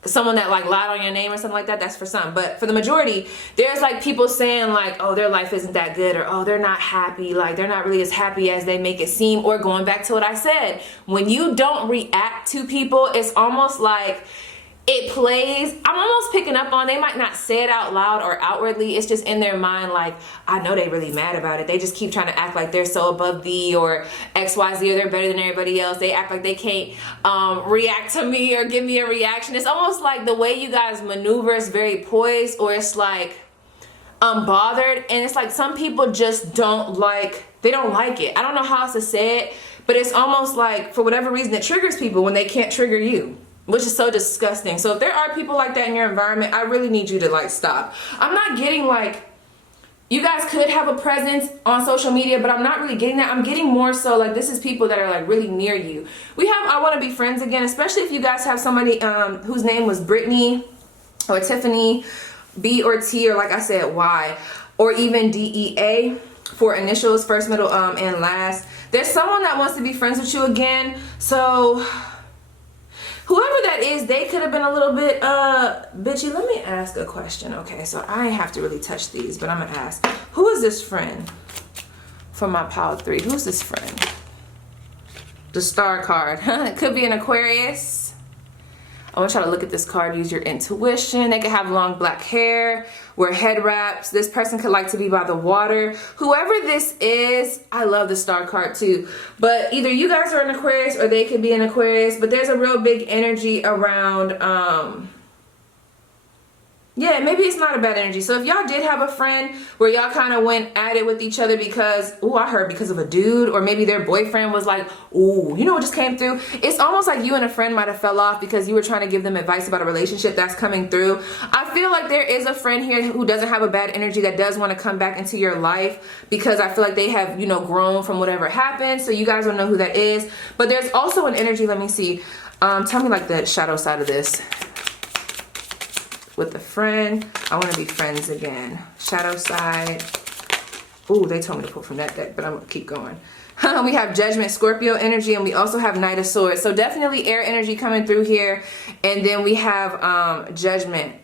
Someone that like lied on your name or something like that. That's for some. But for the majority, there's like people saying like, oh, their life isn't that good, or oh, they're not happy, like they're not really as happy as they make it seem. Or going back to what I said, when you don't react to people, it's almost like it plays. I'm almost picking up on, they might not say it out loud or outwardly, it's just in their mind like, I know they really mad about it. They just keep trying to act like they're so above thee or XYZ, or they're better than everybody else. They act like they can't react to me or give me a reaction. It's almost like the way you guys maneuver is very poised, or it's like unbothered. And it's like some people just don't like, they don't like it. I don't know how else to say it, but it's almost like for whatever reason it triggers people when they can't trigger you, which is so disgusting. So if there are people like that in your environment, I really need you to like stop. I'm not getting like, you guys could have a presence on social media, but I'm not really getting that. I'm getting more so like this is people that are like really near you. We have I Want to Be Friends Again, especially if you guys have somebody whose name was Brittany or Tiffany, B or T, or like I said, Y, or even DEA for initials, first, middle, and last. There's someone that wants to be friends with you again. So whoever that is, they could have been a little bit bitchy. Let me ask a question. Okay, so I ain't have to really touch these, but I'm gonna ask, who is this friend for my pile 3? Who's this friend? The star card. It could be an Aquarius. I want y'all to look at this card, use your intuition. They could have long black hair, wear head wraps. This person could like to be by the water. Whoever this is, I love the star card too. But either you guys are an Aquarius or they could be an Aquarius, but there's a real big energy around, yeah, maybe it's not a bad energy. So if y'all did have a friend where y'all kind of went at it with each other because, ooh, I heard because of a dude, or maybe their boyfriend was like, ooh, you know what just came through? It's almost like you and a friend might have fell off because you were trying to give them advice about a relationship that's coming through. I feel like there is a friend here who doesn't have a bad energy that does want to come back into your life because I feel like they have, you know, grown from whatever happened. So you guys don't know who that is. But there's also an energy, let me see. Tell me like the shadow side of this. With a friend, I want to be friends again. Shadow side. Ooh, they told me to pull from that deck, but I'm gonna keep going. We have Judgment, Scorpio energy, and we also have Knight of Swords. So definitely air energy coming through here. And then we have Judgment.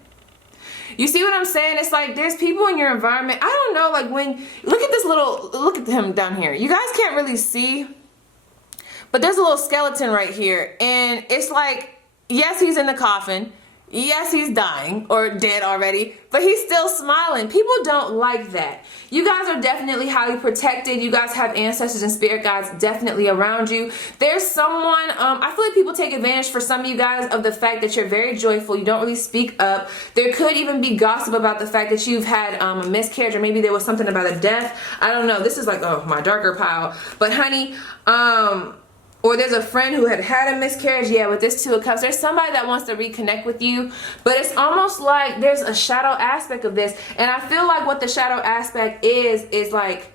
You see what I'm saying? It's like there's people in your environment. I don't know, like when, look at this little, look at him down here. You guys can't really see, but there's a little skeleton right here. And it's like, yes, he's in the coffin. Yes, he's dying or dead already, but he's still smiling. People don't like that. You guys are definitely highly protected. You guys have ancestors and spirit guides definitely around you. There's someone, I feel like people take advantage for some of you guys of the fact that you're very joyful. You don't really speak up. There could even be gossip about the fact that you've had a miscarriage, or maybe there was something about a death. I don't know. This is like, oh, my darker pile. But honey, or there's a friend who had a miscarriage. Yeah, with this 2 of Cups, there's somebody that wants to reconnect with you, but it's almost like there's a shadow aspect of this. And I feel like what the shadow aspect is like,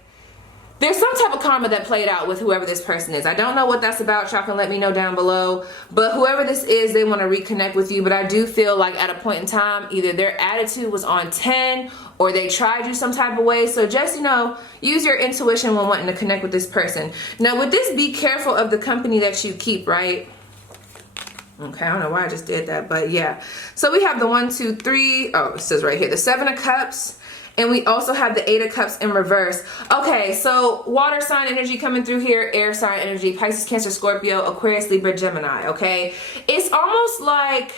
there's some type of karma that played out with whoever this person is. I don't know what that's about. Y'all can let me know down below. But whoever this is, they want to reconnect with you. But I do feel like at a point in time, either their attitude was on 10 or they tried you some type of way. So just, you know, use your intuition when wanting to connect with this person. Now with this, be careful of the company that you keep, right? Okay, I don't know why I just did that, but yeah. So we have the 1, 2, 3. Oh, it says right here, the 7 of Cups. And we also have the 8 of Cups in reverse. Okay, so water sign energy coming through here, air sign energy, Pisces, Cancer, Scorpio, Aquarius, Libra, Gemini, okay? It's almost like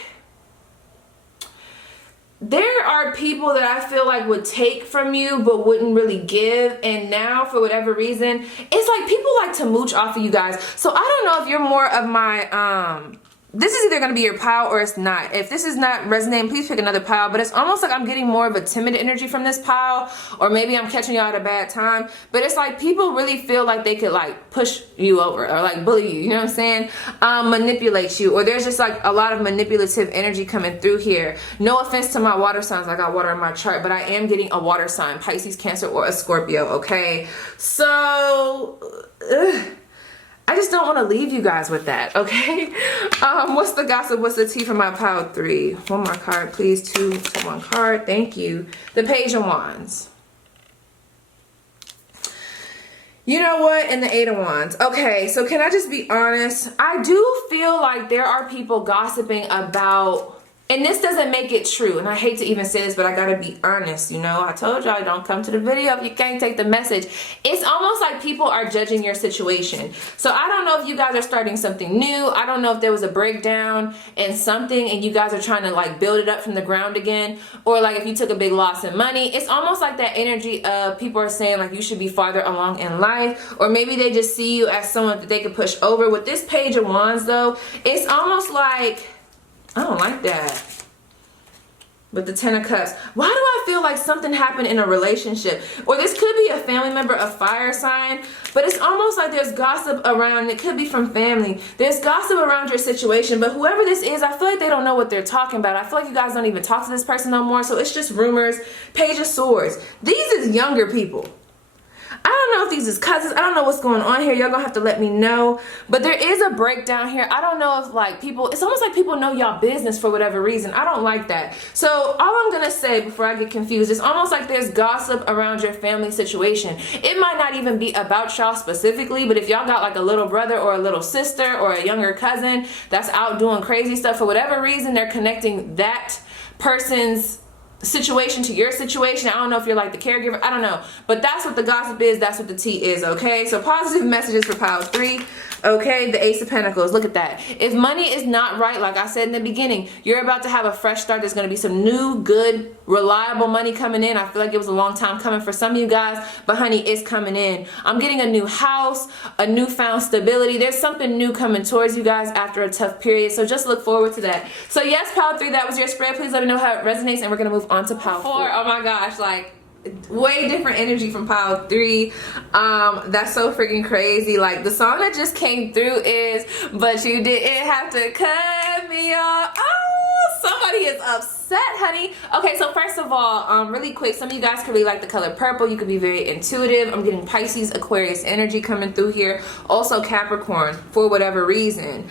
there are people that I feel like would take from you but wouldn't really give, and now for whatever reason, it's like people like to mooch off of you guys. So I don't know if you're more of my this is either going to be your pile or it's not. If this is not resonating, please pick another pile. But it's almost like I'm getting more of a timid energy from this pile, or maybe I'm catching y'all at a bad time. But it's like people really feel like they could like push you over or like bully you, you know what I'm saying? Manipulate you, or there's just like a lot of manipulative energy coming through here. No offense to my water signs, I got water in my chart, but I am getting a water sign, Pisces, Cancer, or a Scorpio, okay? So I just don't want to leave you guys with that, okay? What's the gossip? What's the tea for my pile 3? One more card, please. 2 for 1 card. Thank you. The Page of Wands. You know what? And the 8 of Wands. Okay, so can I just be honest? I do feel like there are people gossiping about, and this doesn't make it true, and I hate to even say this, but I gotta be honest, you know? I told y'all, don't come to the video if you can't take the message. It's almost like people are judging your situation. So I don't know if you guys are starting something new. I don't know if there was a breakdown in something and you guys are trying to like build it up from the ground again, or like if you took a big loss in money. It's almost like that energy of people are saying like you should be farther along in life, or maybe they just see you as someone that they could push over. With this Page of Wands though, it's almost like, I don't like that. With the 10 of Cups, why do I feel like something happened in a relationship? Or this could be a family member, a fire sign, but it's almost like there's gossip around. It could be from family. There's gossip around your situation, but whoever this is, I feel like they don't know what they're talking about. I feel like you guys don't even talk to this person no more, so it's just rumors. Page of Swords. These is younger people. I don't know if these is cousins. I don't know what's going on here. Y'all gonna have to let me know. But there is a breakdown here. I don't know if like people, it's almost like people know y'all business for whatever reason. I don't like that. So all I'm gonna say before I get confused, it's almost like there's gossip around your family situation. It might not even be about y'all specifically, but if y'all got like a little brother or a little sister or a younger cousin that's out doing crazy stuff, for whatever reason, they're connecting that person's situation to your situation. I don't know if you're like the caregiver, I don't know, but that's what the gossip is, that's what the tea is, okay? So positive messages for pile 3. Okay, the Ace of Pentacles, look at that. If money is not right, like I said in the beginning, you're about to have a fresh start. There's going to be some new, good, reliable money coming in. I feel like it was a long time coming for some of you guys, but honey, it's coming in. I'm getting a new house, a newfound stability. There's something new coming towards you guys after a tough period, so just look forward to that. So yes, pile 3, that was your spread. Please let me know how it resonates, and we're going to move on to pile 4. Oh my gosh, like way different energy from pile 3. That's so freaking crazy. Like the song that just came through is "But You Didn't Have to Cut Me Off." Oh, somebody is upset, honey. Okay, so first of all, really quick, some of you guys could really like the color purple. You could be very intuitive. I'm getting Pisces, Aquarius energy coming through here. Also Capricorn for whatever reason.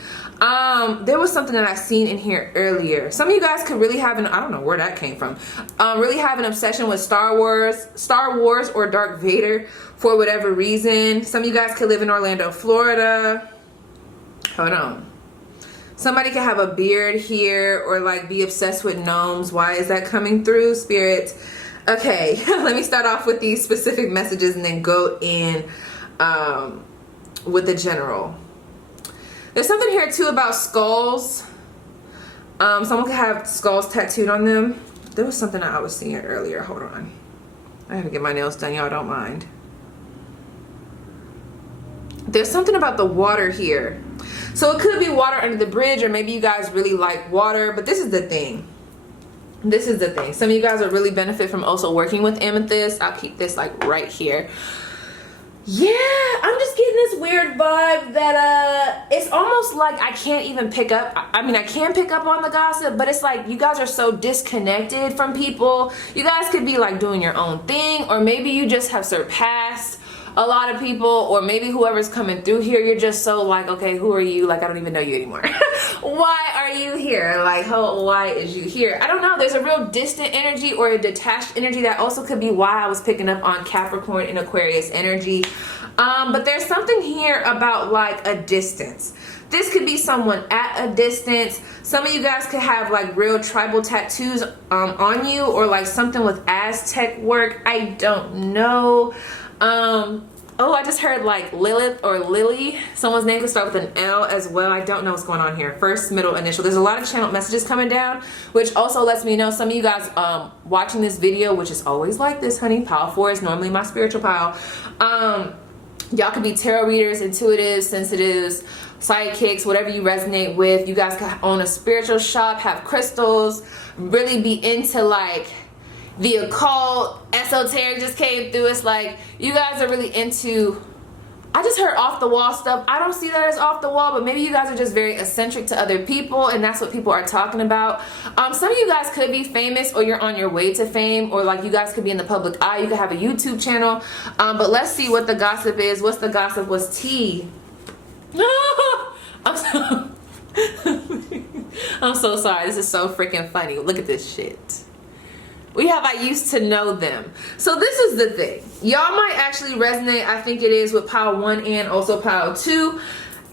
There was something that I seen in here earlier. Some of you guys could really have an, I don't know where that came from, really have an obsession with Star Wars or Darth Vader for whatever reason. Some of you guys could live in Orlando, Florida. Hold on. Somebody could have a beard here or like be obsessed with gnomes. Why is that coming through, Spirit? Okay, let me start off with these specific messages and then go in with the general. There's something here too about skulls. Someone could have skulls tattooed on them. There was something that I was seeing earlier. Hold on. I have to get my nails done. Y'all don't mind. There's something about the water here. So it could be water under the bridge, or maybe you guys really like water. But this is the thing. This is the thing. Some of you guys will really benefit from also working with amethyst. I'll keep this like right here. Yeah, I'm just getting this weird vibe that it's almost like I can't even pick up. I mean, I can pick up on the gossip, but it's like you guys are so disconnected from people. You guys could be like doing your own thing, or maybe you just have surpassed a lot of people, or maybe whoever's coming through here, you're just so like, okay, who are you? Like, I don't even know you anymore. Why are you here? Like, why is you here? I don't know. There's a real distant energy or a detached energy. That also could be why I was picking up on Capricorn and Aquarius energy. But there's something here about like a distance. This could be someone at a distance. Some of you guys could have like real tribal tattoos on you, or like something with Aztec work. I don't know. Oh, I just heard like Lilith or Lily. Someone's name could start with an L as well. I don't know what's going on here. First, middle, initial. There's a lot of channeled messages coming down, which also lets me know some of you guys watching this video, which is always like this, honey. Pile 4 is normally my spiritual pile. Y'all could be tarot readers, intuitives, sensitives, psychics, whatever you resonate with. You guys could own a spiritual shop, have crystals, really be into like the occult. Esoteric just came through. It's like you guys are really into, I just heard off the wall stuff. I don't see that as off the wall, but maybe you guys are just very eccentric to other people, and that's what people are talking about. Some of you guys could be famous, or you're on your way to fame, or like you guys could be in the public eye. You could have a YouTube channel. But let's see what the gossip is. What's the gossip? What's tea? I'm so sorry. This is so freaking funny. Look at this shit. We have I used to know them. So this is the thing. Y'all might actually resonate, I think it is, with pile 1 and also pile 2.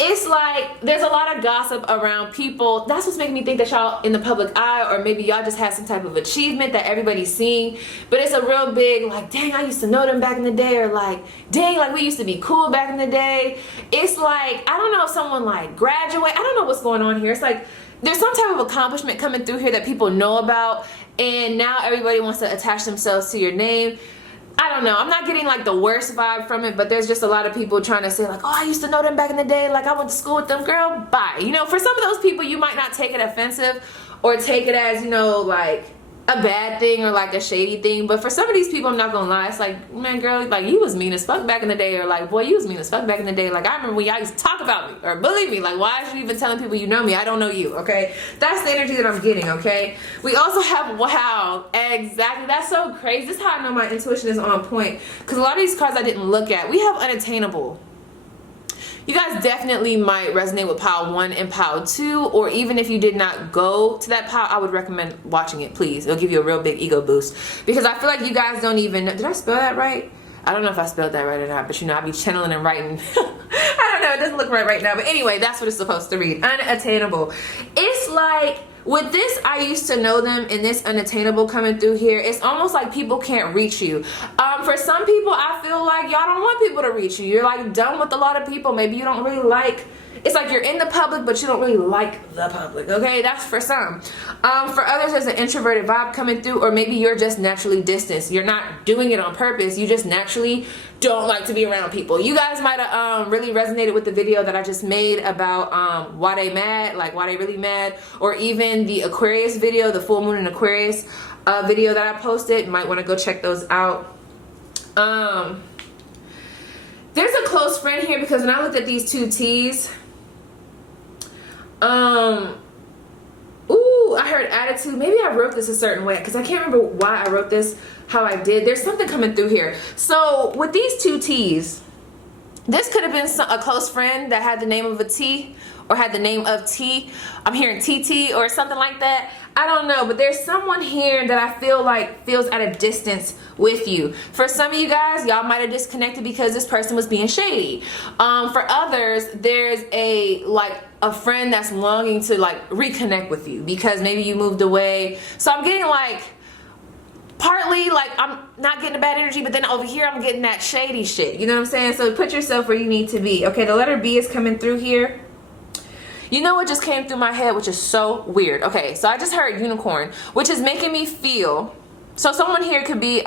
It's like there's a lot of gossip around people. That's what's making me think that y'all in the public eye, or maybe y'all just had some type of achievement that everybody's seeing. But it's a real big like, dang, I used to know them back in the day, or like, dang, like we used to be cool back in the day. It's like, I don't know if someone like graduate. I don't know what's going on here. It's like there's some type of accomplishment coming through here that people know about, and now everybody wants to attach themselves to your name. I don't know. I'm not getting like the worst vibe from it, but there's just a lot of people trying to say like, oh, I used to know them back in the day. Like I went to school with them, girl. Bye. You know, for some of those people, you might not take it offensive or take it as, you know, like a bad thing or like a shady thing. But for some of these people, I'm not gonna lie, it's like, man, girl, like you was mean as fuck back in the day, or like, boy, you was mean as fuck back in the day. Like I remember when y'all used to talk about me or bully me. Like, why are you even telling people you know me? I don't know you. Okay, that's the energy that I'm getting. Okay, we also have, wow, exactly, that's so crazy. This is how I know my intuition is on point, because a lot of these cards I didn't look at. We have unattainable. You guys definitely might resonate with pile 1 and pile 2, or even if you did not go to that pile, I would recommend watching it, please. It'll give you a real big ego boost, because I feel like you guys don't even know. Did I spell that right? I don't know if I spelled that right or not, but you know, I be channeling and writing. I don't know, it doesn't look right now, but anyway, that's what it's supposed to read. Unattainable. It's like, with this I used to know them and this unattainable coming through here, it's almost like people can't reach you. For some people, I feel like y'all don't want people to reach you. You're like done with a lot of people. Maybe you don't really like, it's like you're in the public, but you don't really like the public. Okay, that's for some. For others, there's an introverted vibe coming through, or maybe you're just naturally distanced. You're not doing it on purpose. You just naturally don't like to be around people. You guys might have really resonated with the video that I just made about why they mad, like why they really mad, or even the Aquarius video, the full moon in Aquarius video that I posted. You might want to go check those out. There's a close friend here, because when I looked at these two T's, ooh, I heard attitude. Maybe I wrote this a certain way, because I can't remember why I wrote this how I did. There's something coming through here. So with these two T's, this could have been a close friend that had the name of a T, or had the name of T. I'm hearing TT or something like that. I don't know, but there's someone here that I feel like feels at a distance with you. For some of you guys, y'all might have disconnected because this person was being shady. For others, there's a friend that's longing to like reconnect with you because maybe you moved away. So I'm getting like, partly like I'm not getting a bad energy, but then over here I'm getting that shady shit. You know what I'm saying? So put yourself where you need to be. Okay, the letter B is coming through here. You know what just came through my head, which is so weird. Okay, so I just heard unicorn, which is making me feel, so someone here could be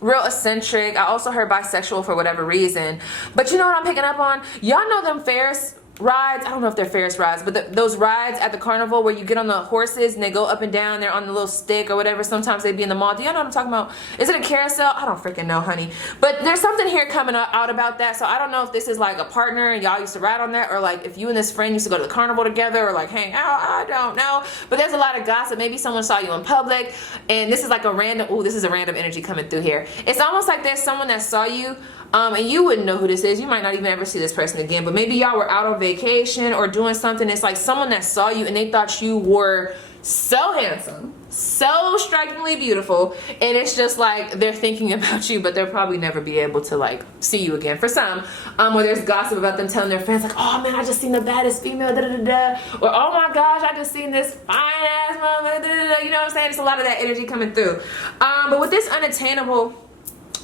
real eccentric. I also heard bisexual for whatever reason. But you know what I'm picking up on? Y'all know them Ferris rides? I don't know if they're Ferris rides, but those rides at the carnival where you get on the horses and they go up and down, they're on the little stick or whatever. Sometimes they be in the mall. Do y'all know what I'm talking about? Is it a carousel? I don't freaking know, honey. But there's something here coming out about that. So I don't know if this is like a partner and y'all used to ride on that, or like if you and this friend used to go to the carnival together or like hang out. I don't know. But there's a lot of gossip. Maybe someone saw you in public, and this is like a random, ooh, this is a random energy coming through here. It's almost like there's someone that saw you and you wouldn't know who this is. You might not even ever see this person again, but maybe y'all were out on vacation or doing something. It's like someone that saw you and they thought you were so handsome, so strikingly beautiful, and it's just like they're thinking about you, but they'll probably never be able to like see you again. For some, where there's gossip about them telling their friends like, oh man, I just seen the baddest female, da da da da, or oh my gosh, I just seen this fine ass mama, da da da. You know what I'm saying? It's a lot of that energy coming through. But with this unattainable,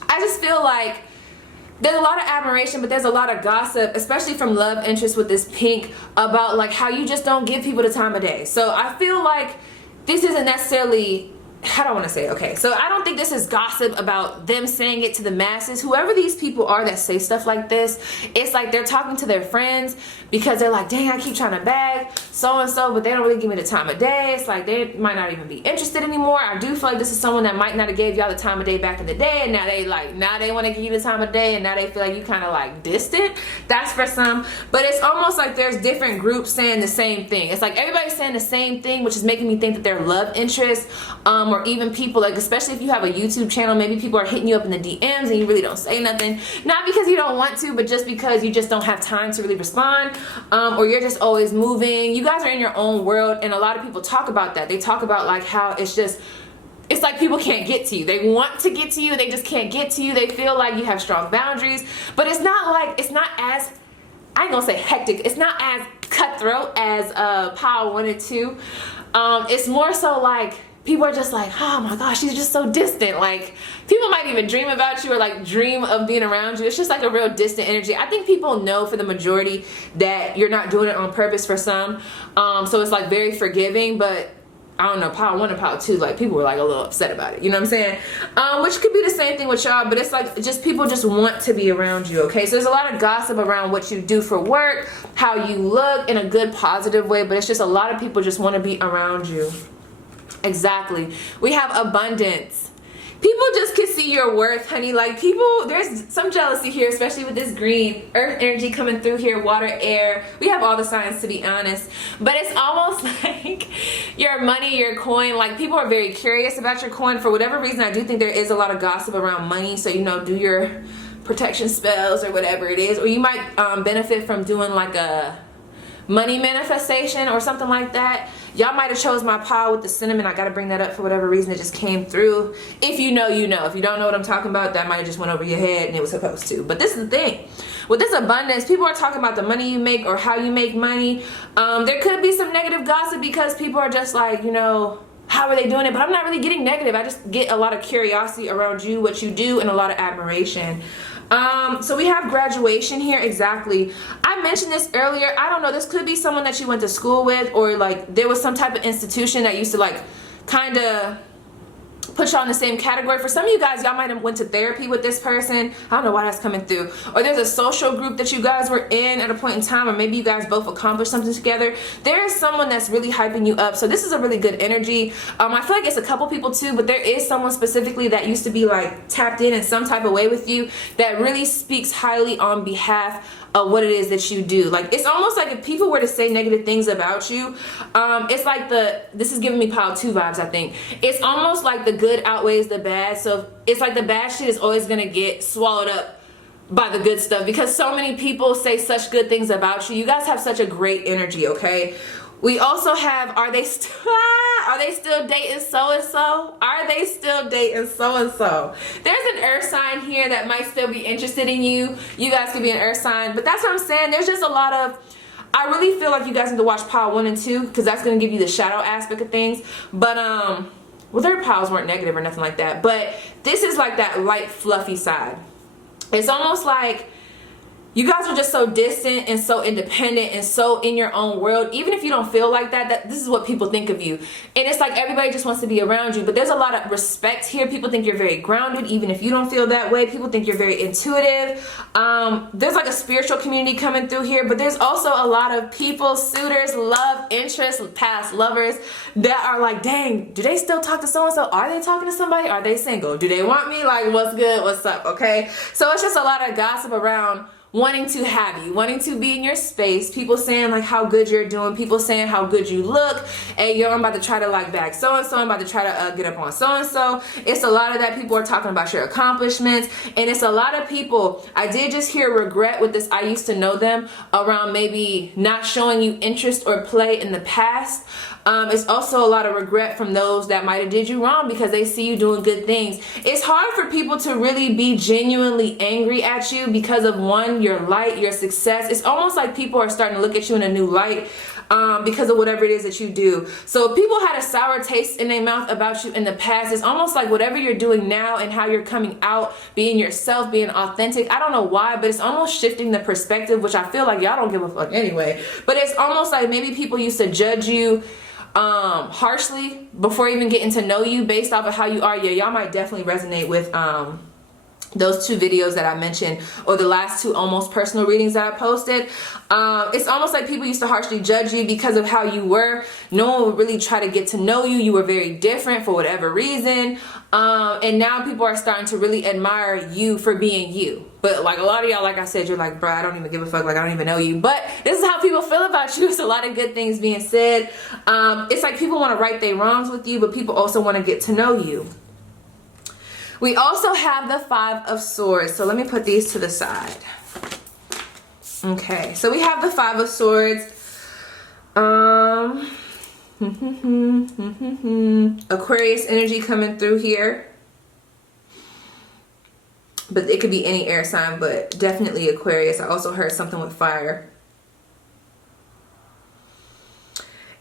I just feel like there's a lot of admiration, but there's a lot of gossip, especially from love interest with this pink, about like how you just don't give people the time of day. So I feel like this isn't necessarily, how do I want to say it? Okay, so I don't think this is gossip about them saying it to the masses. Whoever these people are that say stuff like this, it's like they're talking to their friends because they're like, dang, I keep trying to bag so-and-so, but they don't really give me the time of day. It's like they might not even be interested anymore. I do feel like this is someone that might not have gave y'all the time of day back in the day, and now they want to give you the time of day, and now they feel like you kind of like distant. That's for some. But it's almost like there's different groups saying the same thing. It's like everybody's saying the same thing, which is making me think that they're love interests, or even people, like especially if you have a YouTube channel, maybe people are hitting you up in the DMs and you really don't say nothing, not because you don't want to, but just because you just don't have time to really respond, or you're just always moving. You guys are in your own world, and a lot of people talk about that. They talk about like how it's like people can't get to you. They want to get to you, they just can't get to you. They feel like you have strong boundaries, but it's not as, I ain't gonna say hectic, it's not as cutthroat as Power 1 and 2. It's more so like people are just like, oh my gosh, she's just so distant. Like people might even dream about you or like dream of being around you. It's just like a real distant energy. I think people know for the majority that you're not doing it on purpose for some. So it's like very forgiving, but I don't know, Power 1 and Power 2, like people were like a little upset about it. You know what I'm saying? Which could be the same thing with y'all, but it's like just people just want to be around you, okay? So there's a lot of gossip around what you do for work, how you look in a good, positive way, but it's just a lot of people just want to be around you. Exactly. We have abundance. People just can see your worth, honey. Like people, there's some jealousy here, especially with this green earth energy coming through here, water, air. We have all the signs, to be honest, but it's almost like your money, your coin, like people are very curious about your coin. For whatever reason, I do think there is a lot of gossip around money. So, you know, do your protection spells or whatever it is, or you might benefit from doing like a money manifestation or something like that. Y'all might have chose my pile with the cinnamon. I gotta bring that up for whatever reason. It just came through. If you know, you know. If you don't know what I'm talking about, that might have just went over your head and it was supposed to. But this is the thing. With this abundance, people are talking about the money you make or how you make money. There could be some negative gossip because people are just like, you know, how are they doing it? But I'm not really getting negative. I just get a lot of curiosity around you, what you do, and a lot of admiration. So we have graduation here. Exactly. I mentioned this earlier. I don't know, this could be someone that you went to school with, or like there was some type of institution that used to like kind of put y'all in the same category. For some of you guys, y'all might have went to therapy with this person. I don't know why that's coming through. Or there's a social group that you guys were in at a point in time, or maybe you guys both accomplished something together. There is someone that's really hyping you up. So this is a really good energy. I feel like it's a couple people too, but there is someone specifically that used to be like tapped in some type of way with you that really speaks highly on behalf of what it is that you do. Like it's almost like if people were to say negative things about you, it's like this is giving me Power 2 vibes, I think. It's almost like the good outweighs the bad. So it's like the bad shit is always gonna get swallowed up by the good stuff because so many people say such good things about you. You guys have such a great energy, okay? We also have, are they still dating so-and-so? Are they still dating so-and-so? There's an earth sign here that might still be interested in you. You guys could be an earth sign, but that's what I'm saying. There's just a lot of, I really feel like you guys need to watch Power 1 and 2 because that's going to give you the shadow aspect of things. But, well, their powers weren't negative or nothing like that, but this is like that light, fluffy side. It's almost like you guys are just so distant and so independent and so in your own world. Even if you don't feel like that, this is what people think of you. And it's like everybody just wants to be around you. But there's a lot of respect here. People think you're very grounded, even if you don't feel that way. People think you're very intuitive. There's like a spiritual community coming through here. But there's also a lot of people, suitors, love, interests, past lovers that are like, dang, do they still talk to so-and-so? Are they talking to somebody? Are they single? Do they want me? Like, what's good? What's up? Okay? So it's just a lot of gossip around wanting to have you, wanting to be in your space, people saying like how good you're doing, people saying how good you look, hey yo, I'm about to try to like bag so-and-so, I'm about to try to get up on so-and-so. It's a lot of that. People are talking about your accomplishments, and it's a lot of people. I did just hear regret with this I used to know them around maybe not showing you interest or play in the past. It's also a lot of regret from those that might have did you wrong because they see you doing good things. It's hard for people to really be genuinely angry at you because of one, your light, your success. It's almost like people are starting to look at you in a new light because of whatever it is that you do. So if people had a sour taste in their mouth about you in the past, it's almost like whatever you're doing now and how you're coming out, being yourself, being authentic. I don't know why, but it's almost shifting the perspective, which I feel like y'all don't give a fuck anyway. But it's almost like maybe people used to judge you harshly before even getting to know you based off of how you are. Yeah, y'all might definitely resonate with those two videos that I mentioned, or the last two almost personal readings that I posted. It's almost like people used to harshly judge you because of how you were. No one would really try to get to know you. You were very different for whatever reason. And now people are starting to really admire you for being you. But like a lot of y'all, like I said, you're like, bro, I don't even give a fuck. Like, I don't even know you. But this is how people feel about you. It's a lot of good things being said. It's like people want to right their wrongs with you, but people also want to get to know you. We also have the Five of Swords. So let me put these to the side. Okay, so we have the Five of Swords. Aquarius energy coming through here. But it could be any air sign, but definitely Aquarius. I also heard something with fire.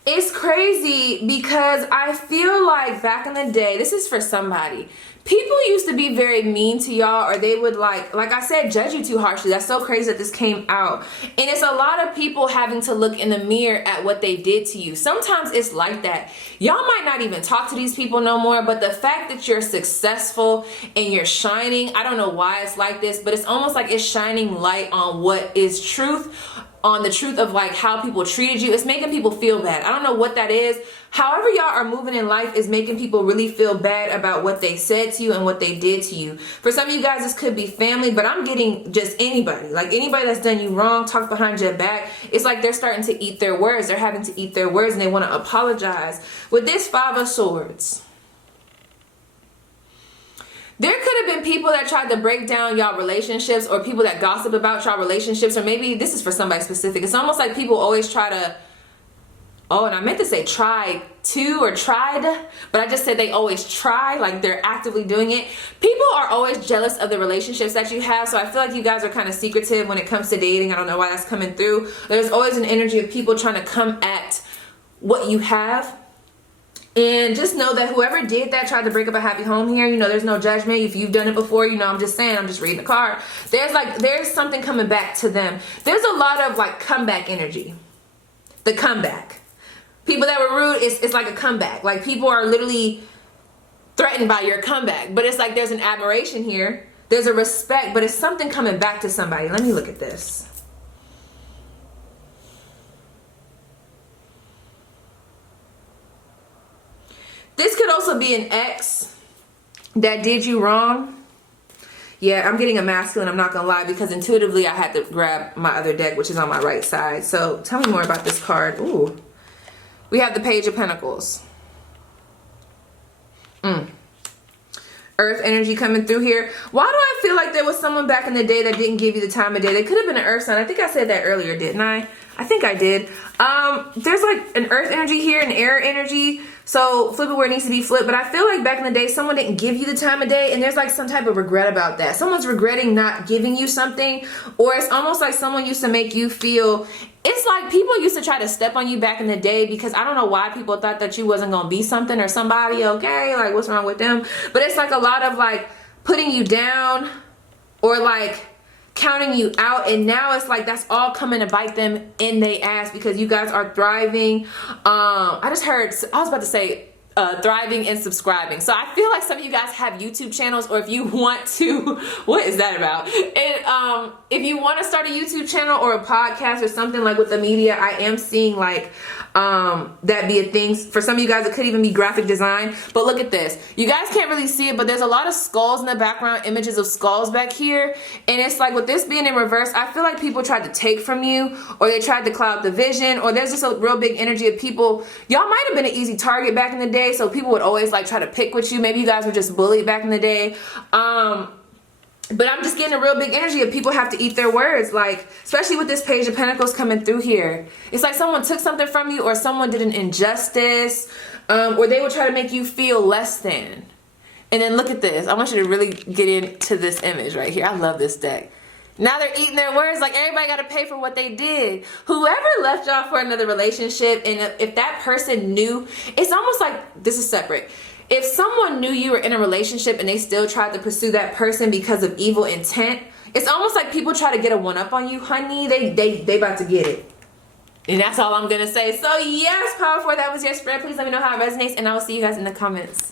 It's crazy because I feel like back in the day, this is for somebody. People used to be very mean to y'all, or they would like I said, judge you too harshly. That's so crazy that this came out. And it's a lot of people having to look in the mirror at what they did to you. Sometimes it's like that. Y'all might not even talk to these people no more, but the fact that you're successful and you're shining, I don't know why it's like this, but it's almost like it's shining light on what is truth, on the truth of like how people treated you. It's making people feel bad. I don't know what that is. However y'all are moving in life is making people really feel bad about what they said to you and what they did to you. For some of you guys, this could be family, but I'm getting just anybody. Like anybody that's done you wrong, talked behind your back. It's like they're starting to eat their words. They're having to eat their words and they want to apologize. With this Five of Swords, there could have been people that tried to break down y'all relationships, or people that gossip about y'all relationships, or maybe this is for somebody specific. It's almost like people always try to, oh, and I meant to say tried to or tried, but I just said they always try, like they're actively doing it. People are always jealous of the relationships that you have, so I feel like you guys are kind of secretive when it comes to dating. I don't know why that's coming through. There's always an energy of people trying to come at what you have. And just know that whoever did that, tried to break up a happy home here, you know, there's no judgment. If you've done it before, you know, I'm just saying, I'm just reading the card. There's something coming back to them. There's a lot of like comeback energy. The comeback. People that were rude, it's like a comeback. Like people are literally threatened by your comeback. But it's like there's an admiration here. There's a respect, but it's something coming back to somebody. Let me look at this. This could also be an ex that did you wrong. Yeah, I'm getting a masculine, I'm not gonna lie, because intuitively I had to grab my other deck, which is on my right side. So tell me more about this card. Ooh. We have the Page of Pentacles. Earth energy coming through here. Why do I feel like there was someone back in the day that didn't give you the time of day? They could have been an earth sign. I think I said that earlier, didn't I? I think I did. There's like an earth energy here, an air energy. So flip it where it needs to be flipped. But I feel like back in the day, someone didn't give you the time of day, and there's like some type of regret about that. Someone's regretting not giving you something, or it's almost like someone used to make you feel, it's like people used to try to step on you back in the day, because I don't know why people thought that you wasn't gonna be something or somebody, okay? Like what's wrong with them? But it's like a lot of like putting you down or like counting you out, and now it's like that's all coming to bite them in their ass because you guys are thriving. I just heard, I was about to say thriving and subscribing. So I feel like some of you guys have YouTube channels, or if you want to, what is that about? And if you want to start a YouTube channel or a podcast or something like with the media, I am seeing like that be a thing. For some of you guys, it could even be graphic design. But look at this. You guys can't really see it, but there's a lot of skulls in the background, images of skulls back here. And it's like with this being in reverse, I feel like people tried to take from you, or they tried to cloud the vision, or there's just a real big energy of people. Y'all might have been an easy target back in the day, so people would always like try to pick with you. Maybe you guys were just bullied back in the day. But I'm just getting a real big energy of people have to eat their words, like, especially with this Page of Pentacles coming through here. It's like someone took something from you, or someone did an injustice, or they would try to make you feel less than. And then look at this. I want you to really get into this image right here. I love this deck. Now they're eating their words, like everybody got to pay for what they did. Whoever left y'all for another relationship, and if that person knew, it's almost like this is separate. If someone knew you were in a relationship and they still tried to pursue that person because of evil intent, it's almost like people try to get a one-up on you, honey. They about to get it. And that's all I'm going to say. So yes, Power 4, that was your spread. Please let me know how it resonates, and I will see you guys in the comments.